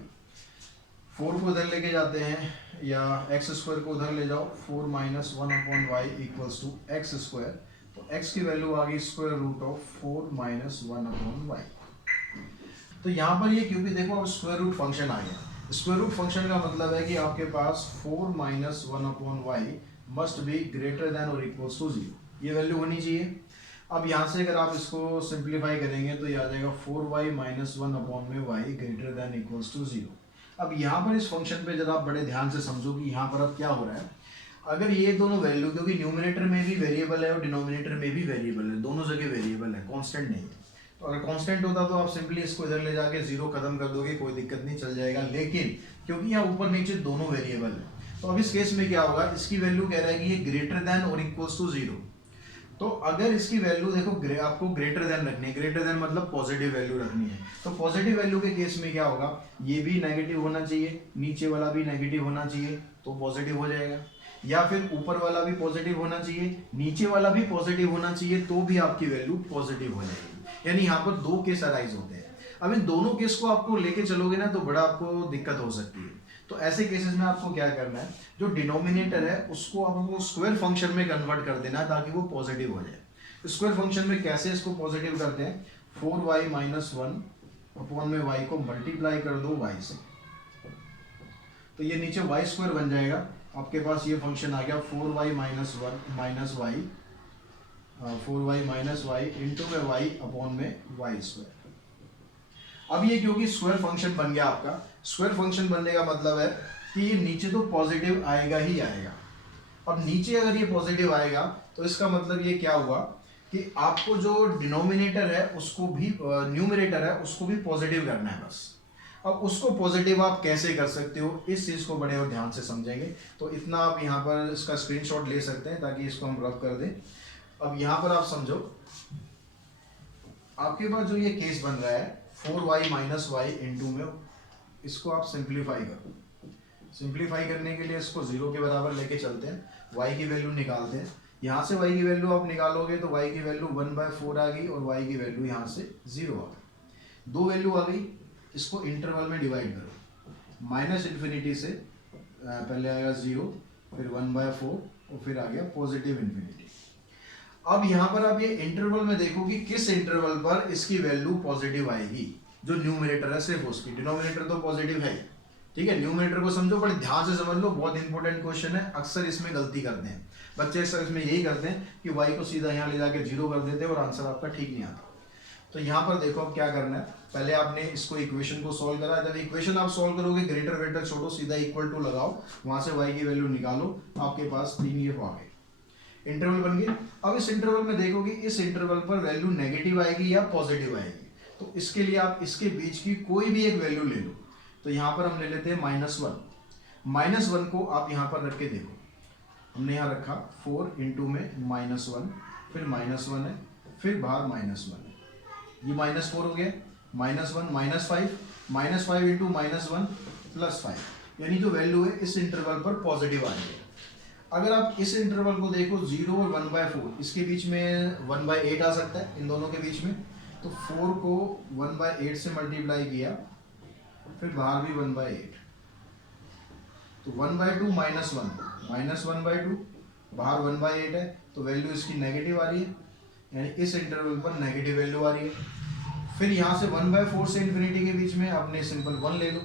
4 को इधर लेके जाते हैं या x स्क्वायर को उधर ले जाओ, 4 minus 1/y equals to x square. तो x की वैल्यू आ गई square root of 4 minus 1/y। तो यहाँ पर ये क्योंकि देखो अब स्क्वायर रूट फंक्शन आ गया, स्क्वायर रूट फंक्शन का मतलब है कि आपके पास 4 minus 1/y must be greater than और इक्वल्स टू 0, ये वैल्यू होनी चाहिए। अब यहाँ से अगर आप इसको सिंप्लीफाई करेंगे तो ये आ जाएगा 4y minus 1/y greater than equals to 0। अब यहाँ पर इस फंक्शन पे जरा आप बड़े ध्यान से समझो कि यहाँ पर अब क्या हो रहा है, अगर ये दोनों वैल्यू, क्योंकि न्यूमिनेटर में भी वेरिएबल है और डिनोमिनेटर में भी वेरिएबल है, दोनों जगह वेरिएबल है, कांस्टेंट नहीं है। तो अगर कांस्टेंट होता तो आप सिंपली इसको इधर ले जाके 0 खत्म कर दोगे, कोई दिक्कत नहीं, चल जाएगा। लेकिन क्योंकि यहाँ ऊपर नीचे दोनों वेरिएबल है, तो अब इस केस में क्या होगा, इसकी वैल्यू कह रहा है कि ये ग्रेटर देन और इक्वल्स टू 0। तो अगर इसकी वैल्यू देखो आपको ग्रेटर देन रखनी है, ग्रेटर देन मतलब पॉजिटिव वैल्यू रखनी है, तो पॉजिटिव वैल्यू के केस में क्या होगा, ये भी नेगेटिव होना चाहिए, नीचे वाला भी नेगेटिव होना चाहिए तो पॉजिटिव हो जाएगा, या फिर ऊपर वाला भी पॉजिटिव होना चाहिए, नीचे वाला भी पॉजिटिव होना चाहिए, तो भी आपकी वैल्यू पॉजिटिव हो जाएगी। यानी यहाँ पर 2 केस अराइज होते हैं। अब इन दोनों केस को आपको लेके चलोगे ना तो बड़ा आपको दिक्कत हो सकती है। तो ऐसे केसेस में आपको क्या करना है, जो डिनोमिनेटर है उसको आपको स्क्वायर फंक्शन में कन्वर्ट कर देना है ताकि वो पॉजिटिव हो जाए। स्क्वायर फंक्शन में कैसे इसको पॉजिटिव करते हैं, 4y माइनस 1 में y को मल्टीप्लाई कर दो y से, तो ये नीचे y स्क्वायर बन जाएगा। आपके पास ये फंक्शन आ गया 4y minus 1 minus y, 4y minus y into में y अपॉन में y स्क्वायर। अब ये क्योंकि स्क्वायर फंक्शन बन गया आपका, स्क्वायर फंक्शन बनने का मतलब है कि ये नीचे तो पॉजिटिव आएगा ही आएगा। अब नीचे अगर ये पॉजिटिव आएगा तो इसका मतलब ये क्या हुआ कि आपको जो डिनोमिनेटर है उसको भी, न्यूमरेटर है उसको भी पॉजिटिव करना है बस। अब उसको पॉजिटिव आप कैसे कर सकते हो, इस चीज़ को बड़े और ध्यान से समझेंगे। तो इतना आप यहाँ पर इसका स्क्रीनशॉट ले सकते हैं ताकि इसको हम रब कर दें। अब यहाँ पर आप समझो, आपके पास जो ये केस बन रहा है 4y माइनस वाई इंटू में, इसको आप सिंप्लीफाई करो। सिंप्लीफाई करने के लिए इसको 0 के बराबर लेके चलते हैं, y की वैल्यू निकालते हैं। यहाँ से y की वैल्यू आप निकालोगे तो y की वैल्यू 1/4 आ गई और y की वैल्यू यहाँ से 0 आ गई। दो वैल्यू आ गई, इसको इंटरवल में डिवाइड करो। माइनस इन्फिनिटी से पहले आएगा 0, फिर 1/4 और फिर आ गया पॉजिटिव इन्फिनिटी। अब यहाँ पर आप ये इंटरवल में देखो कि किस इंटरवल पर इसकी वैल्यू पॉजिटिव आएगी। जो न्यूमरेटर है सिर्फ उसकी, डिनोमिनेटर तो पॉजिटिव है, ठीक है। न्यूमरेटर को समझो, बड़े ध्यान से समझ लो, बहुत इंपॉर्टेंट क्वेश्चन है। अक्सर इसमें गलती करते हैं बच्चे, सर इसमें यही करते हैं कि y को सीधा यहाँ ले जाके 0 कर देते हैं और आंसर आपका ठीक नहीं आता। तो यहाँ पर देखो अब क्या करना है, पहले आपने इसको इक्वेशन को सॉल्व करा। जब इक्वेशन आप सॉल्व करोगे, ग्रेटर वेटर छोड़ो, सीधा इक्वल टू लगाओ, वहां से y की वैल्यू निकालो, आपके पास 3 ये आ गए, इंटरवल बन गए। अब इस इंटरवल में देखोगे इस इंटरवल पर वैल्यू नेगेटिव आएगी या पॉजिटिव आएगी। तो इसके लिए आप इसके बीच की कोई भी एक वैल्यू ले लो। तो यहाँ पर हम ले लेते हैं -1। -1 को आप यहाँ पर रख के देखो, हमने यहाँ रखा 4 इंटू में -1, फिर -1 है, फिर बाहर -1 है, ये -4 हो गया, -1 -5 इंटू -1 +5, यानी जो वैल्यू है इस इंटरवल पर पॉजिटिव आ रही है। अगर आप इस इंटरवल को देखो 0 और 1/4, इसके बीच में 1/8 आ सकता है, इन दोनों के बीच में। तो 4 को 1/8 से मल्टीप्लाई किया, फिर बाहर भी 1/8, तो 1/2 -1 -1/2, बाहर 1/8 है, तो वैल्यू इसकी नेगेटिव आ रही है, यानी इस इंटरवल पर नेगेटिव वैल्यू आ रही है। फिर यहाँ से 1/4 से इन्फिनिटी के बीच में आपने सिंपल 1 ले लो,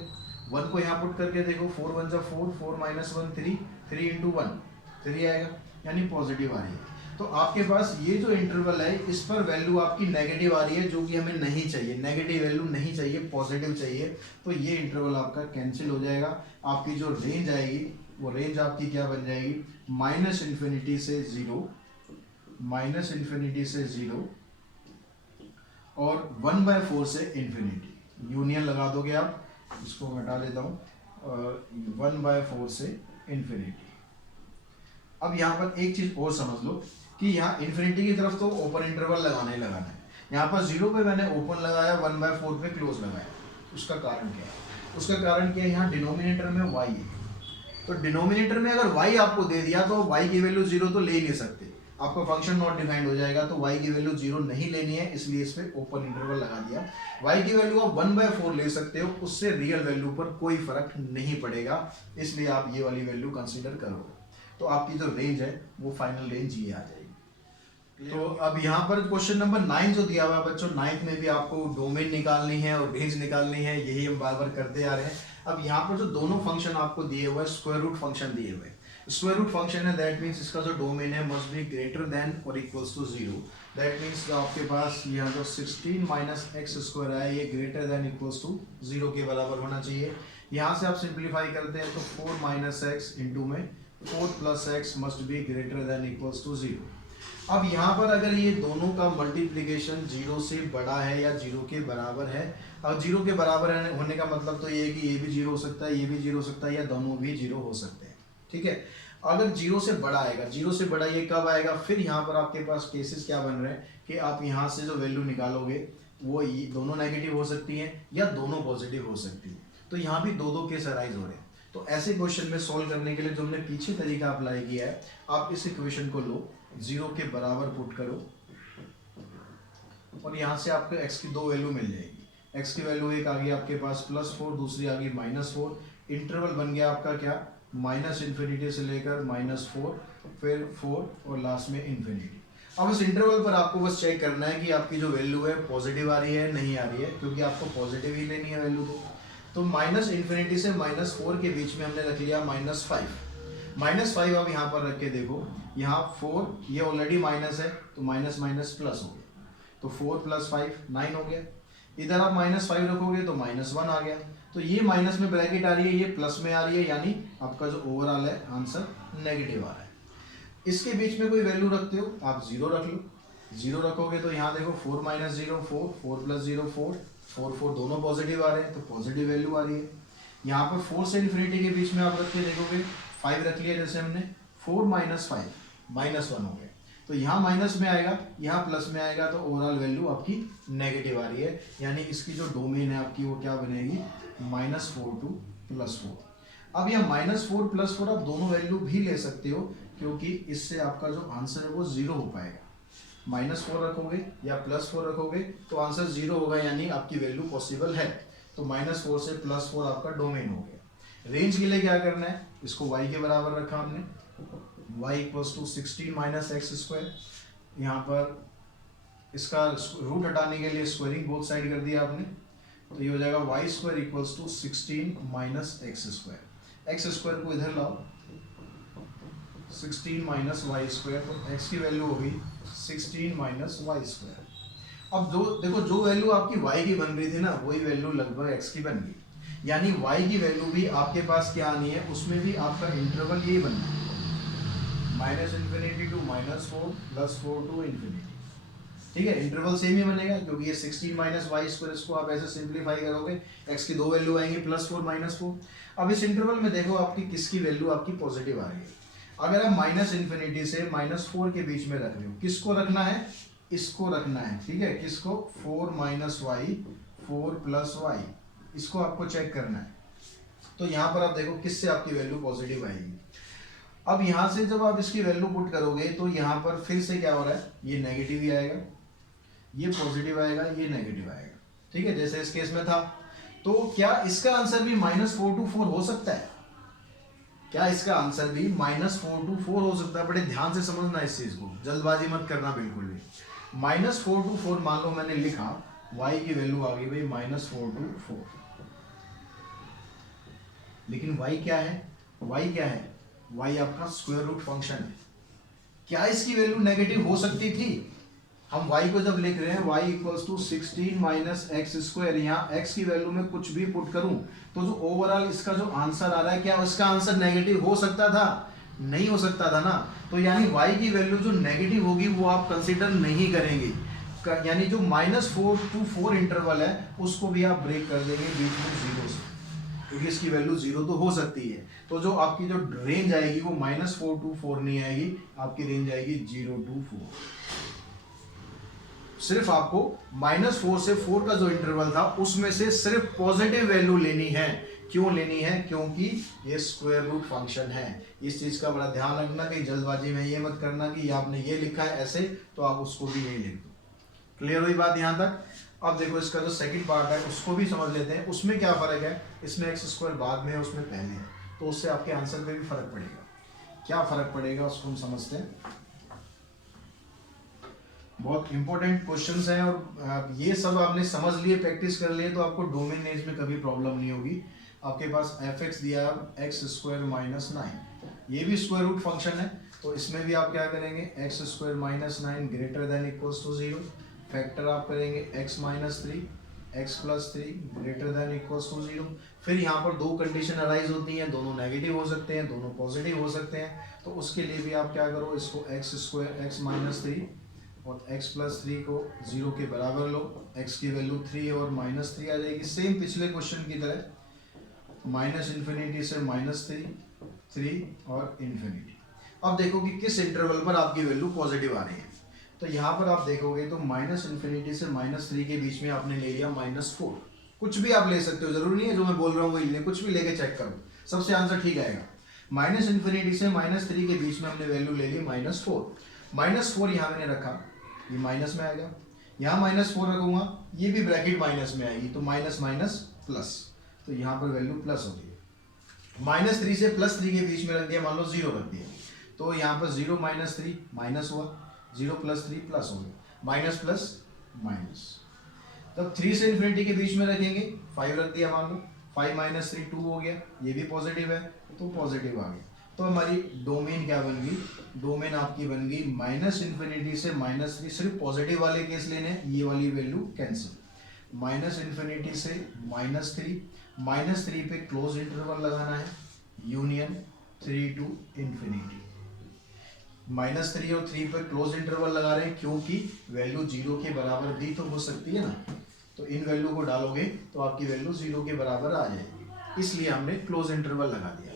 1 को यहाँ पुट करके देखो, 4 1 4, 4 -1 3, 3 इंटू 1 3 आएगा, यानी पॉजिटिव आ रही है। तो आपके पास ये जो इंटरवल है, इस पर वैल्यू आपकी नेगेटिव आ रही है, जो कि हमें नहीं चाहिए, नेगेटिव वैल्यू नहीं चाहिए, पॉजिटिव चाहिए। तो ये इंटरवल आपका कैंसिल हो जाएगा। आपकी जो रेंज आएगी वो रेंज आपकी क्या बन जाएगी, -इन्फिनिटी से 0, -इन्फिनिटी से 0 और 1/4 से इन्फिनिटी। यूनियन लगा दोगे आप, इसको हटा लेता हूँ, 1/4 से इन्फिनिटी। अब यहाँ पर एक चीज और समझ लो कि यहाँ इन्फिनिटी की तरफ तो ओपन इंटरवल लगाना ही लगाना है। यहाँ पर 0 पे मैंने ओपन लगाया, 1/4 पे क्लोज लगाया। उसका कारण क्या है? उसका कारण क्या है, यहाँ डिनोमिनेटर में y है, तो डिनोमिनेटर में अगर y आपको दे दिया तो y की वैल्यू 0 तो ले ही नहीं सकते, आपका फंक्शन नॉट डिफाइंड हो जाएगा। तो y की वैल्यू 0 नहीं लेनी है, इसलिए इस पर ओपन इंटरवल लगा दिया। y की वैल्यू आप 1/4 ले सकते हो, उससे रियल वैल्यू पर कोई फर्क नहीं पड़ेगा, इसलिए आप ये वाली वैल्यू कंसीडर करोगे। तो आपकी जो रेंज है वो फाइनल रेंज ये आ जाएगी। तो अब यहाँ पर क्वेश्चन नंबर 9 जो दिया हुआ है बच्चों, 9th में भी आपको डोमेन निकालनी है और रेंज निकालनी है, यही हम बार बार करते आ रहे हैं। अब यहाँ पर जो दोनों फंक्शन आपको दिए हुए हैं, स्क्वायर रूट फंक्शन दिए हुए हैं। स्क्वायर रूट फंक्शन है, दैट मीन्स इसका जो डोमेन है मस्ट बी ग्रेटर देन और इक्वल्स टू 0। दैट मीन्स आपके पास यहाँ जो 16 - x² है, ये ग्रेटर देन इक्वल्स टू 0 के बराबर होना चाहिए। यहाँ से आप सिंप्लीफाई करते हैं तो 4 - x इंटू में 4 + x must be greater than equals to 0। अब यहाँ पर अगर ये दोनों का मल्टीप्लिकेशन 0 से बड़ा है या 0 के बराबर है, अब 0 के बराबर होने का मतलब तो ये है कि ये भी 0 हो सकता है, ये भी 0 हो सकता है, या दोनों भी 0 हो सकते हैं, ठीक है। अगर 0 से बड़ा आएगा, 0 से बड़ा ये कब आएगा, फिर यहाँ पर आपके पास केसेस क्या बन रहे हैं कि आप यहाँ से जो वैल्यू निकालोगे वो दोनों नेगेटिव हो सकती हैं या दोनों पॉजिटिव हो सकती है। तो यहाँ भी दो केस अराइज हो रहे हैं। तो ऐसे क्वेश्चन में सॉल्व करने के लिए जो हमने पीछे तरीका अप्लाई किया है, आप इस इक्वेशन को लो, 0 के बराबर पुट करो और यहाँ से आपको x की दो वैल्यू मिल जाएगी। x की वैल्यू एक आ गई आपके पास +4, दूसरी आ गई -4। इंटरवल बन गया आपका क्या, -इन्फिनिटी से लेकर -4, फिर 4 और लास्ट में इन्फिनिटी। अब इस इंटरवल पर आपको बस चेक करना है कि आपकी जो वैल्यू है पॉजिटिव आ रही है नहीं आ रही है, क्योंकि आपको पॉजिटिव ही लेनी है वैल्यू तो -इन्फिनिटी से -4 के बीच में हमने रख लिया -5। -5 अब यहाँ पर रख के देखो, यहाँ 4 ये ऑलरेडी माइनस है तो माइनस माइनस प्लस हो गया, तो 4 + 5 9 हो गया। इधर आप -5 रखोगे तो -1 आ गया। तो ये माइनस में ब्रैकेट आ रही है, ये प्लस में आ रही है, यानी आपका जो ओवरऑल है आंसर नेगेटिव आ रहा है। इसके बीच में कोई वैल्यू रखते हो आप 0 रख लो, 0 रखोगे तो यहाँ देखो 4 - 0 4, 4 + 0 4, 4 4 दोनों पॉजिटिव आ रहे हैं तो पॉजिटिव वैल्यू आ रही है। यहाँ पर 4 से इन्फिनिटी के बीच में आप रख के देखोगे, 5 रख लिया जैसे हमने, 4 माइनस 5 -1 हो गया, तो यहाँ माइनस में आएगा, यहाँ प्लस में आएगा, तो ओवरऑल वैल्यू आपकी नेगेटिव आ रही है। यानी इसकी जो डोमेन है आपकी वो क्या बनेगी, -4 to +4। अब यह -4 +4 आप दोनों वैल्यू भी ले सकते हो, क्योंकि इससे आपका जो आंसर है वो 0 हो पाएगा। -4 रखोगे या +4 रखोगे तो आंसर 0 होगा, यानी आपकी वैल्यू पॉसिबल है। तो -4 से +4 आपका डोमेन हो गया। रेंज के लिए क्या करना है, इसको y के बराबर रखा हमने, y = 16 - x²। यहाँ पर इसका रूट हटाने के लिए स्क्वायरिंग बोथ साइड कर दिया आपने, तो ये हो जाएगा y² = 16 - x²। x² को इधर लाओ, 16 - y², तो x की वैल्यू होगी 16 - y²। अब देखो जो वैल्यू आपकी y की बन रही थी ना, वही वैल्यू लगभग x की बन गई। यानी y की वैल्यू भी आपके पास क्या आनी है, उसमें भी आपका इंटरवल यही बनना है, -∞ to -4 +4 to ∞। ठीक है, इंटरवल सेम ही बनेगा, क्योंकि ये 16 - y², इसको आप ऐसे सिंप्लीफाई करोगे, x की दो वैल्यू आएंगी, +4 -4। अब इस इंटरवल में देखो आपकी किसकी वैल्यू आपकी पॉजिटिव आ रही है। अगर आप -∞ से -4 के बीच में रख रहे हो, किसको रखना है, इसको रखना है। ठीक है, किसको, 4 - y 4 + y, इसको आपको चेक करना है। तो यहाँ पर आप देखो किससे आपकी वैल्यू पॉजिटिव आएगी। अब यहाँ से जब आप इसकी वैल्यू पुट करोगे तो यहाँ पर फिर से क्या हो रहा है, ये नेगेटिव ही आएगा, ये पॉजिटिव आएगा, ये नेगेटिव आएगा। ठीक है, जैसे इस केस में था। तो क्या इसका आंसर भी -4 to 4 हो सकता है, क्या इसका आंसर भी -4 to 4 हो सकता है। बड़े ध्यान से समझना इस चीज को, जल्दबाजी मत करना बिल्कुल भी। -4 to 4 मान लो मैंने लिखा, y की वैल्यू आ गई भाई -4 to 4, लेकिन y क्या है, y क्या है, y आपका स्क्वायर रूट फंक्शन है। क्या इसकी वैल्यू नेगेटिव हो सकती थी, हम y को जब लिख रहे हैं y = 16 - x², यहाँ x की वैल्यू में कुछ भी पुट करूं तो जो ओवरऑल इसका जो आंसर आ रहा है, क्या उसका आंसर नेगेटिव हो सकता था, नहीं हो सकता था ना। तो यानी y की वैल्यू जो नेगेटिव होगी वो आप कंसीडर नहीं करेंगे, यानी जो -4 to 4 इंटरवल है उसको भी आप ब्रेक कर देंगे बीच में 0 से, क्योंकि इसकी वैल्यू 0 तो हो सकती है। तो जो आपकी जो रेंज आएगी वो -4 to 4 नहीं आएगी, आपकी रेंज आएगी 0 to 4। सिर्फ आपको -4 से 4 का जो इंटरवल था उसमें से सिर्फ पॉजिटिव वैल्यू लेनी है। क्यों लेनी है, क्योंकि ये स्क्वायर रूट फंक्शन है। इस चीज का बड़ा ध्यान रखना कि जल्दबाजी में ये मत करना कि आपने ये लिखा है ऐसे तो आप उसको भी यही लिख दो। क्लियर हुई बात यहाँ तक। अब देखो इसका जो सेकंड पार्ट है उसको भी समझ लेते हैं, उसमें क्या फर्क है, इसमें x² बाद में है, उसमें पहले है, तो उससे आपके आंसर पे भी फर्क पड़ेगा। क्या फर्क पड़ेगा उसको हम समझते हैं। बहुत इंपॉर्टेंट क्वेश्चंस हैं और ये सब आपने समझ लिए, प्रैक्टिस कर लिए, तो आपको डोमेन रेंज में कभी प्रॉब्लम नहीं होगी। आपके पास fx दिया है x² - 9, ये भी स्क्वायर रूट फंक्शन है, तो इसमें भी आप क्या करेंगे, x² - 9 > 0, फैक्टर आप करेंगे x - 3 x + 3 > 0। फिर यहाँ पर दो कंडीशन अराइज होती हैं, दोनों नेगेटिव हो सकते हैं, दोनों पॉजिटिव हो सकते हैं, तो उसके लिए भी आप क्या करो, इसको x² x - 3 और x + 3 को 0 के बराबर लो, x की वैल्यू 3 और -3 आ जाएगी, सेम पिछले क्वेश्चन की तरह, -∞ से -3 और ∞। अब देखो कि किस इंटरवल पर आपकी वैल्यू पॉजिटिव आ रही है। तो यहाँ पर आप देखोगे तो -∞ से -3 के बीच में आपने ले लिया -4, कुछ भी आप ले सकते हो, जरूरी नहीं है जो मैं बोल रहा हूँ वही ले, कुछ भी लेके चेक करो, सबसे आंसर ठीक आएगा। -∞ से -3 के बीच में हमने वैल्यू ले ली -4, -4 यहाँ मैंने रखा, ये माइनस में आएगा, यहाँ -4 रखूंगा, ये भी ब्रैकेट माइनस में आएगी, तो माइनस माइनस प्लस, तो यहाँ पर वैल्यू प्लस होगी। -3 से +3 के बीच में रख दिया, मान लो 0 रख दिया, तो यहाँ पर 0 - 3 माइनस हुआ, 0 + 3 प्लस हो गया, माइनस प्लस माइनस। तब 3 से ∞ के बीच में रखेंगे, 5 रख दिया, मान लो 5 - 3 2 हो गया, ये भी पॉजिटिव है, तो पॉजिटिव आ गया। तो हमारी डोमेन क्या बन गई, डोमेन आपकी बन गई -∞ से -3, सिर्फ पॉजिटिव वाले केस लेने, ये वाली वैल्यू कैंसिल, -∞ से -3 पे क्लोज इंटरवल लगाना है, यूनियन 3 to ∞। -3 और 3 पर क्लोज इंटरवल लगा रहे हैं, क्योंकि वैल्यू 0 के बराबर भी तो हो सकती है ना, तो इन वैल्यू को डालोगे तो आपकी वैल्यू 0 के बराबर आ जाएगी, इसलिए हमने क्लोज इंटरवल लगा दिया।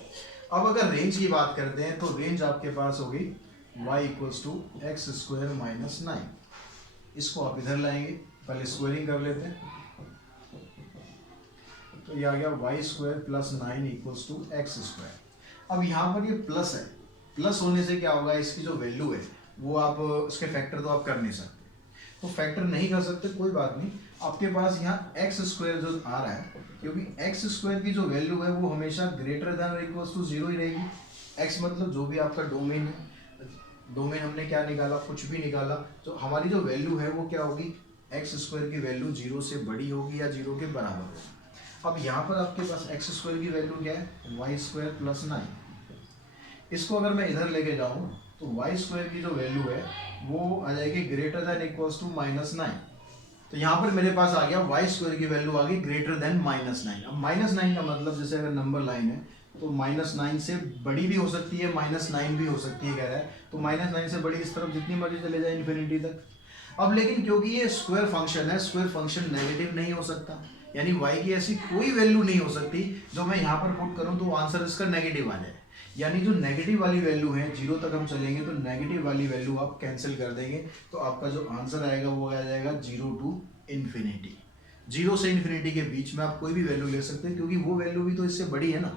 अब अगर रेंज की बात करते हैं तो रेंज आपके पास होगी y equals to x square minus 9। इसको आप इधर लाएंगे, पहले स्क्वायरिंग कर लेते हैं, तो ये आ गया y square plus 9 equals to x square. अब यहाँ पर ये प्लस है, प्लस होने से क्या होगा, इसकी जो वैल्यू है वो आप उसके फैक्टर तो आप कर नहीं सकते, तो फैक्टर नहीं कर सकते कोई बात नहीं, आपके पास यहाँ एक्स स्क्वायर जो आ रहा है, क्योंकि एक्स स्क्वायर की जो वैल्यू है वो हमेशा ग्रेटर देन और इक्वल्स टू 0 ही रहेगी। एक्स मतलब जो भी आपका डोमेन है, डोमेन हमने क्या निकाला, कुछ भी निकाला, तो हमारी जो वैल्यू है वो क्या होगी, एक्स स्क्वायर की वैल्यू 0 से बड़ी होगी या 0 के बराबर होगी। अब यहाँ पर आपके पास एक्स स्क्वायर की वैल्यू क्या है, वाई स्क्वायर प्लस 9। इसको अगर मैं इधर लेके जाऊँ तो वाई स्क्वायर की जो वैल्यू है वो आ जाएगी greater than equals to minus 9। तो यहाँ पर मेरे पास आ गया वाई स्क्वायर की वैल्यू आ गई ग्रेटर देन माइनस 9। अब माइनस 9 का मतलब जैसे अगर नंबर लाइन है तो माइनस 9 से बड़ी भी हो सकती है, माइनस 9 भी हो सकती है, कह रहा है, तो माइनस 9 से बड़ी इस तरफ जितनी मर्जी चले जाए इन्फिनिटी तक। अब लेकिन क्योंकि ये स्क्वायर फंक्शन है, स्क्वायर फंक्शन नेगेटिव नहीं हो सकता, यानी y की ऐसी कोई वैल्यू नहीं हो सकती जो मैं यहाँ पर पुट करूँ तो आंसर इसका नेगेटिव आ जाए। यानी जो नेगेटिव वाली वैल्यू है, 0 तक हम चलेंगे तो नेगेटिव वाली वैल्यू आप कैंसिल कर देंगे, तो आपका जो आंसर आएगा वो आ जाएगा 0 टू इन्फिनिटी। 0 से इन्फिनिटी के बीच में आप कोई भी वैल्यू ले सकते हैं, क्योंकि वो वैल्यू भी तो इससे बड़ी है ना,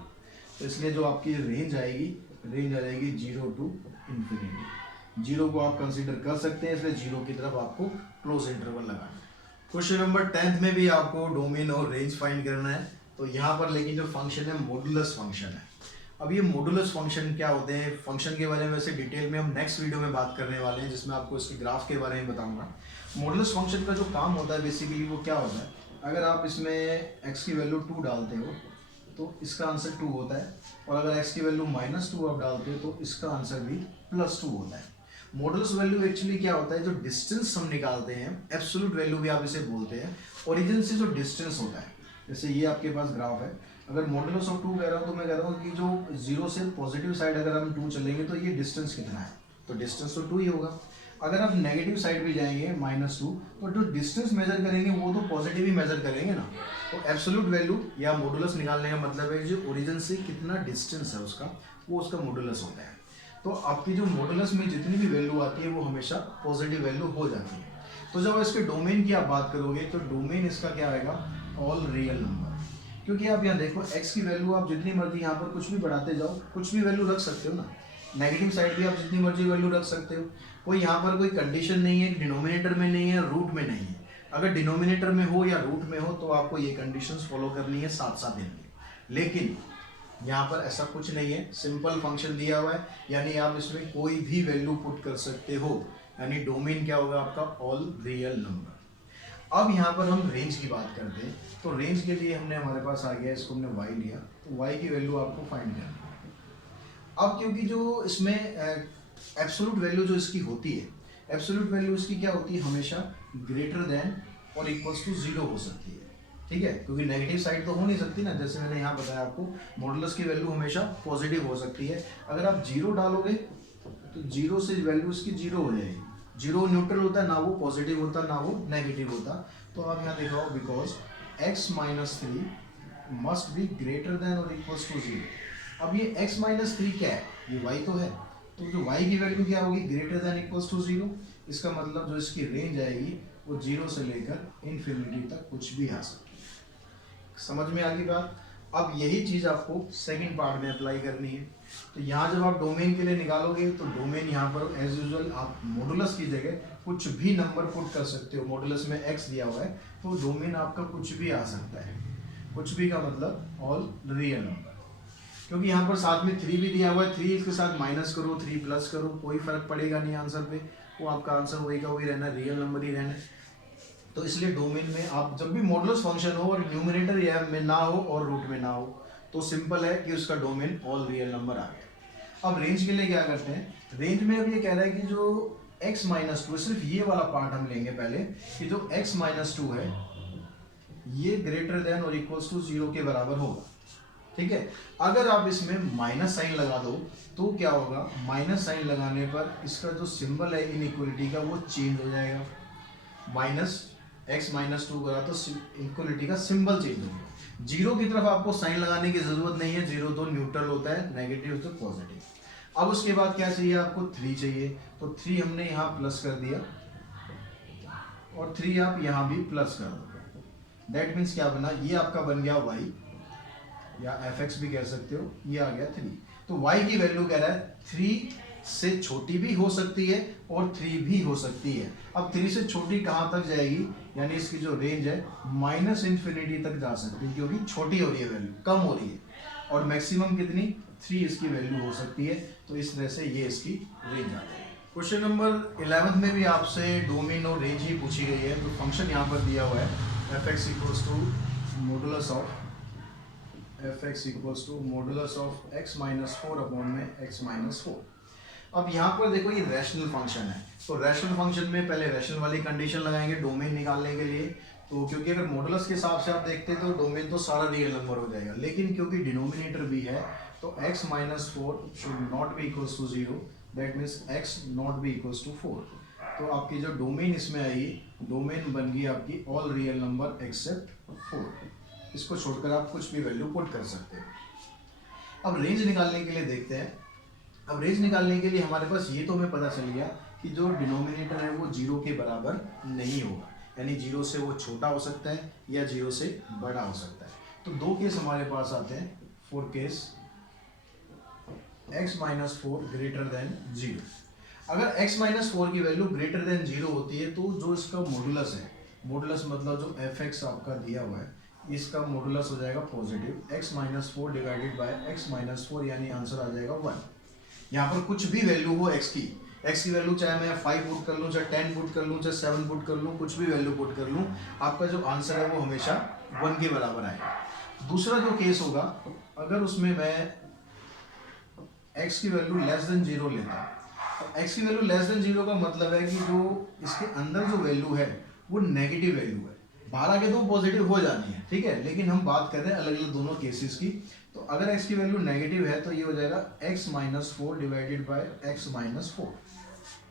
तो इसलिए जो आपकी रेंज आएगी, रेंज आ जाएगी 0 टू इन्फिनिटी। 0 को आप कंसीडर कर सकते हैं, इसलिए 0 की तरफ आपको क्लोज इंटरवल लगाना है। क्वेश्चन नंबर 10th में भी आपको डोमेन और रेंज फाइंड करना है, तो यहाँ पर लेकिन जो फंक्शन है मॉडुलस फंक्शन है। अब ये मॉडुलस फंक्शन क्या होते हैं, फंक्शन के बारे में वैसे डिटेल में हम नेक्स्ट वीडियो में बात करने वाले हैं, जिसमें आपको इसके ग्राफ के बारे में बताऊंगा। मॉडुलस फंक्शन का जो काम होता है बेसिकली वो क्या होता है, अगर आप इसमें x की वैल्यू 2 डालते हो तो इसका आंसर 2 होता है, और अगर x की वैल्यू -2 आप डालते हो तो इसका आंसर भी +2 होता है। मॉडुलस वैल्यू एक्चुअली क्या होता है, जो डिस्टेंस हम निकालते हैं, एब्सोल्यूट वैल्यू भी आप इसे बोलते हैं, ओरिजिन से जो डिस्टेंस होता है, जैसे ये आपके पास ग्राफ है, अगर मॉडुलस ऑफ 2 कह रहा हूँ तो मैं कह रहा हूँ कि जो 0 से पॉजिटिव साइड अगर हम 2 चलेंगे तो ये डिस्टेंस कितना है, तो डिस्टेंस तो 2 ही होगा। अगर आप नेगेटिव साइड भी जाएंगे -2, तो जो डिस्टेंस मेजर करेंगे वो तो पॉजिटिव ही मेजर करेंगे ना, तो एब्सोल्यूट वैल्यू या मॉडुलस निकालने का मतलब है जो ओरिजिन से कितना डिस्टेंस है उसका, वो उसका मॉडुलस होता है। तो आपकी जो मॉडुलस में जितनी भी वैल्यू आती है वो हमेशा पॉजिटिव वैल्यू हो जाती है। तो जब इसके डोमेन की आप बात करोगे तो डोमेन इसका क्या आएगा, ऑल रियल नंबर। क्योंकि आप यहाँ देखो x की वैल्यू आप जितनी मर्जी यहाँ पर कुछ भी बढ़ाते जाओ, कुछ भी वैल्यू रख सकते हो ना, नेगेटिव साइड भी आप जितनी मर्जी वैल्यू रख सकते हो, कोई यहाँ पर कोई कंडीशन नहीं है, डिनोमिनेटर में नहीं है, रूट में नहीं है। अगर डिनोमिनेटर में हो या रूट में हो तो आपको ये कंडीशंस फॉलो करनी है, साथ साथ देनी। लेकिन यहाँ पर ऐसा कुछ नहीं है, सिंपल फंक्शन दिया हुआ है, यानी आप इसमें कोई भी वैल्यू पुट कर सकते हो, यानी डोमेन क्या होगा आपका, ऑल रियल नंबर। अब यहाँ पर हम रेंज की बात करते हैं, तो रेंज के लिए हमने हमारे पास आ गया, इसको हमने y लिया, तो y की वैल्यू आपको फाइंड करनी है। अब क्योंकि जो इसमें एब्सोल्यूट वैल्यू जो इसकी होती है, एब्सोल्यूट वैल्यू इसकी क्या होती है, हमेशा ग्रेटर देन और इक्वल्स टू 0 हो सकती है, ठीक है, क्योंकि नेगेटिव साइड तो हो नहीं सकती ना, जैसे मैंने यहाँ बताया आपको, मॉडुलस की वैल्यू हमेशा पॉजिटिव हो सकती है। अगर आप 0 डालोगे तो 0 से वैल्यू इसकी 0 हो जाएगी, 0 न्यूट्रल होता है, ना वो पॉजिटिव होता ना वो नेगेटिव होता। तो आप यहाँ दिखाओ, because x - 3 must be greater than और इक्वल्स टू 0। अब ये x - 3 क्या है, ये y तो है, तो जो y की वैल्यू क्या होगी, ग्रेटर देन इक्वल्स टू 0। इसका मतलब जो इसकी रेंज आएगी वो 0 से लेकर इन्फिनिटी तक कुछ भी आ सकती है। समझ में आ गई बात। अब यही चीज़ आपको सेकंड पार्ट में अप्लाई करनी है। तो यहाँ जब आप डोमेन के लिए निकालोगे तो डोमेन यहाँ पर एज यूजुअल आप मॉडुलस की जगह कुछ भी नंबर पुट कर सकते हो। मॉडुलस में x दिया हुआ है तो डोमेन आपका कुछ भी आ सकता है, कुछ भी का मतलब ऑल रियल नंबर, क्योंकि यहाँ पर साथ में 3 भी दिया हुआ है, 3 इसके साथ माइनस करो, 3 प्लस करो, कोई फर्क पड़ेगा नहीं आंसर पे, वो आपका आंसर वही का वही रहना, रियल नंबर ही रहना। तो इसलिए डोमेन में आप जब भी मॉडुलस फंक्शन हो और न्यूमरेटर या में ना हो और रूट में ना हो, तो सिंपल है कि उसका डोमेन ऑल रियल नंबर आ गया। अब रेंज के लिए क्या करते हैं, रेंज में अब ये कह रहा है कि जो x - 2, सिर्फ ये वाला पार्ट हम लेंगे पहले, कि जो x - 2 है ये ग्रेटर देन और इक्वल्स टू 0 के बराबर होगा, ठीक है। अगर आप इसमें माइनस साइन लगा दो तो क्या होगा, माइनस साइन लगाने पर इसका जो सिंबल है इनइक्वलिटी का वो चेंज हो जाएगा, माइनस x माइनस 2 करा तो इक्वलिटी का सिंबल चेंज हो गया। जीरो की तरफ आपको साइन लगाने की जरूरत नहीं है, जीरो तो न्यूट्रल होता है, नेगेटिव तो पॉजिटिव। अब उसके बाद क्या चाहिए आपको, 3 चाहिए, तो 3 हमने यहाँ प्लस कर दिया और 3 आप यहाँ भी प्लस कर दो। दैट मीन्स क्या बना, ये आपका बन गया y या fx भी कह सकते हो, ये आ गया 3। तो y की वैल्यू कह रहा है 3 से छोटी भी हो सकती है और 3 भी हो सकती है। अब 3 से छोटी कहाँ तक जाएगी, यानी इसकी जो रेंज है माइनस इन्फिनिटी तक जा सकती है, क्योंकि छोटी हो रही है वैल्यू, कम हो रही है। और मैक्सिमम कितनी, 3 इसकी वैल्यू हो सकती है। तो इस तरह से ये इसकी रेंज आ जाएगी। क्वेश्चन नंबर 11 में भी आपसे डोमेन और रेंज ही पूछी गई है। तो फंक्शन यहाँ पर दिया हुआ है fx equals to modulus of x minus 4 upon में x माइनस 4। अब यहाँ पर देखो ये रैशनल फंक्शन है, तो रैशनल फंक्शन में पहले रैशनल वाली कंडीशन लगाएंगे डोमेन निकालने के लिए। तो क्योंकि अगर मॉडुलस के हिसाब से आप देखते हैं तो डोमेन तो सारा रियल नंबर हो जाएगा, लेकिन क्योंकि डिनोमिनेटर भी है तो x minus 4 should not be equals to 0, that means x not be equals to 4। तो आपकी जो डोमेन इसमें आएगी, डोमेन बन गई आपकी ऑल रियल नंबर एक्सेप्ट 4। इसको छोड़कर आप कुछ भी वैल्यू पुट कर सकते हैं। अब रेंज निकालने के लिए देखते हैं। अब रेंज निकालने के लिए हमारे पास ये तो हमें पता चल गया कि जो डिनोमिनेटर है वो 0 के बराबर नहीं होगा, यानी 0 से वो छोटा हो सकता है या 0 से बड़ा हो सकता है। तो दो केस हमारे पास आते हैं, for case x minus 4 greater than 0। अगर x माइनस 4 की वैल्यू ग्रेटर देन 0 होती है तो जो इसका मॉडुलस है, मॉडुलस मतलब जो fx आपका दिया हुआ है, इसका मॉडुलस हो जाएगा positive, x minus 4 divided by x minus 4, यानी आंसर आ जाएगा 1। यहाँ पर कुछ भी वैल्यू हो x की वैल्यू चाहे मैं 5 पुट कर लूँ, चाहे 10 पुट कर लूँ, चाहे 7 पुट कर लूँ, कुछ भी वैल्यू पुट कर लूँ, आपका जो आंसर है वो हमेशा 1 के बराबर आएगा। दूसरा जो केस होगा, अगर उसमें मैं x की वैल्यू लेस देन 0 लेता, तो x की वैल्यू लेस देन 0 का मतलब है कि जो इसके अंदर जो वैल्यू है वो नेगेटिव वैल्यू है, बाहर आके तो पॉजिटिव हो जानी है, ठीक है, लेकिन हम बात कर रहे हैं अलग अलग दोनों केसेस की। तो अगर x की वैल्यू नेगेटिव है तो ये हो जाएगा x minus 4 divided by x minus 4।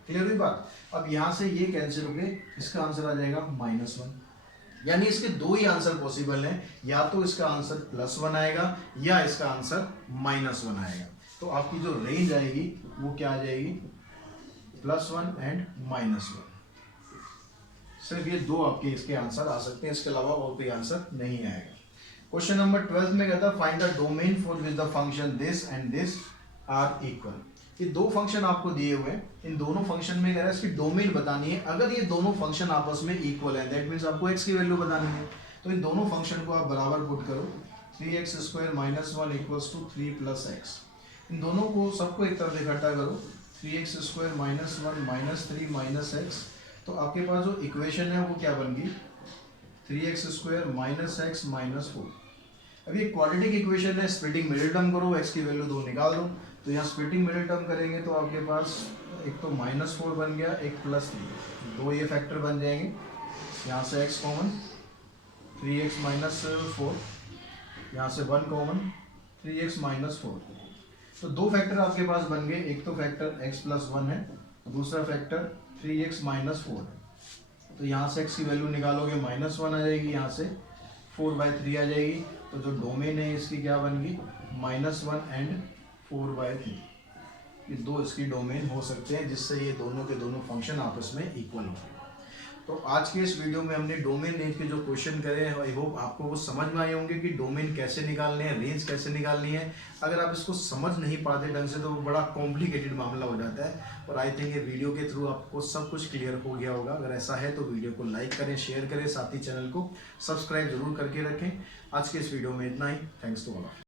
Clear हुई बात। अब यहाँ से ये कैंसिल हो गए, इसका आंसर आ जाएगा -1। यानी इसके दो ही आंसर पॉसिबल हैं, या तो इसका आंसर +1 आएगा या इसका आंसर -1 आएगा। तो आपकी जो रेंज आएगी वो क्या आ जाएगी, +1 एंड -1। सिर्फ ये दो आपके इसके आंसर आ सकते हैं, इसके अलावा और कोई आंसर नहीं आएगा। क्वेश्चन नंबर 12 में कहता है find the domain for which the function this and this are equal. ये दो फंक्शन आपको दिए हुए हैं, इन दोनों फंक्शन में कह रहा है इसकी डोमेन बतानी है। अगर ये दोनों फंक्शन आपस में इक्वल है, दैट मीन्स आपको x की वैल्यू बतानी है। तो इन दोनों फंक्शन को आप बराबर पुट करो, 3x² minus 1 equals to 3 + x। इन दोनों को सबको एक तरफ इकट्ठा करो, 3x² minus 1 minus 3 minus x। तो आपके पास जो इक्वेशन है वो क्या बन गई, 3x² माइनस x माइनस 4। अब ये क्वाड्रेटिक इक्वेशन है, स्प्लिटिंग मिडिल टर्म करो, x की वैल्यू 2 निकाल दो। तो यहाँ स्प्लिटिंग मिडिल टर्म करेंगे तो आपके पास एक तो -4 बन गया, एक +3, दो ये फैक्टर बन जाएंगे। यहाँ से x कॉमन, 3x माइनस 4, यहाँ से 1 कॉमन, 3x माइनस 4। तो दो फैक्टर आपके पास बन गए, एक तो फैक्टर x + 1 है, दूसरा फैक्टर 3x माइनस 4 है। तो यहाँ से x की वैल्यू निकालोगे -1 आ जाएगी, यहाँ से 4/3 आ जाएगी। तो जो डोमेन है इसकी क्या बन गई, -1 एंड 4/3। ये दो इसकी डोमेन हो सकते हैं जिससे ये दोनों के दोनों फंक्शन आपस में इक्वल हो। तो आज के इस वीडियो में हमने डोमेन रेंज के जो क्वेश्चन करे हैं, आई होप आपको वो समझ में आए होंगे कि डोमेन कैसे निकालने हैं, रेंज कैसे निकालनी है। अगर आप इसको समझ नहीं पाते ढंग से तो वो बड़ा कॉम्प्लिकेटेड मामला हो जाता है। और आई थिंक ये वीडियो के थ्रू आपको सब कुछ क्लियर हो गया होगा। अगर ऐसा है तो वीडियो को लाइक करें, शेयर करें, साथ ही चैनल को सब्सक्राइब जरूर करके रखें। आज के इस वीडियो में इतना ही। Thanks to all.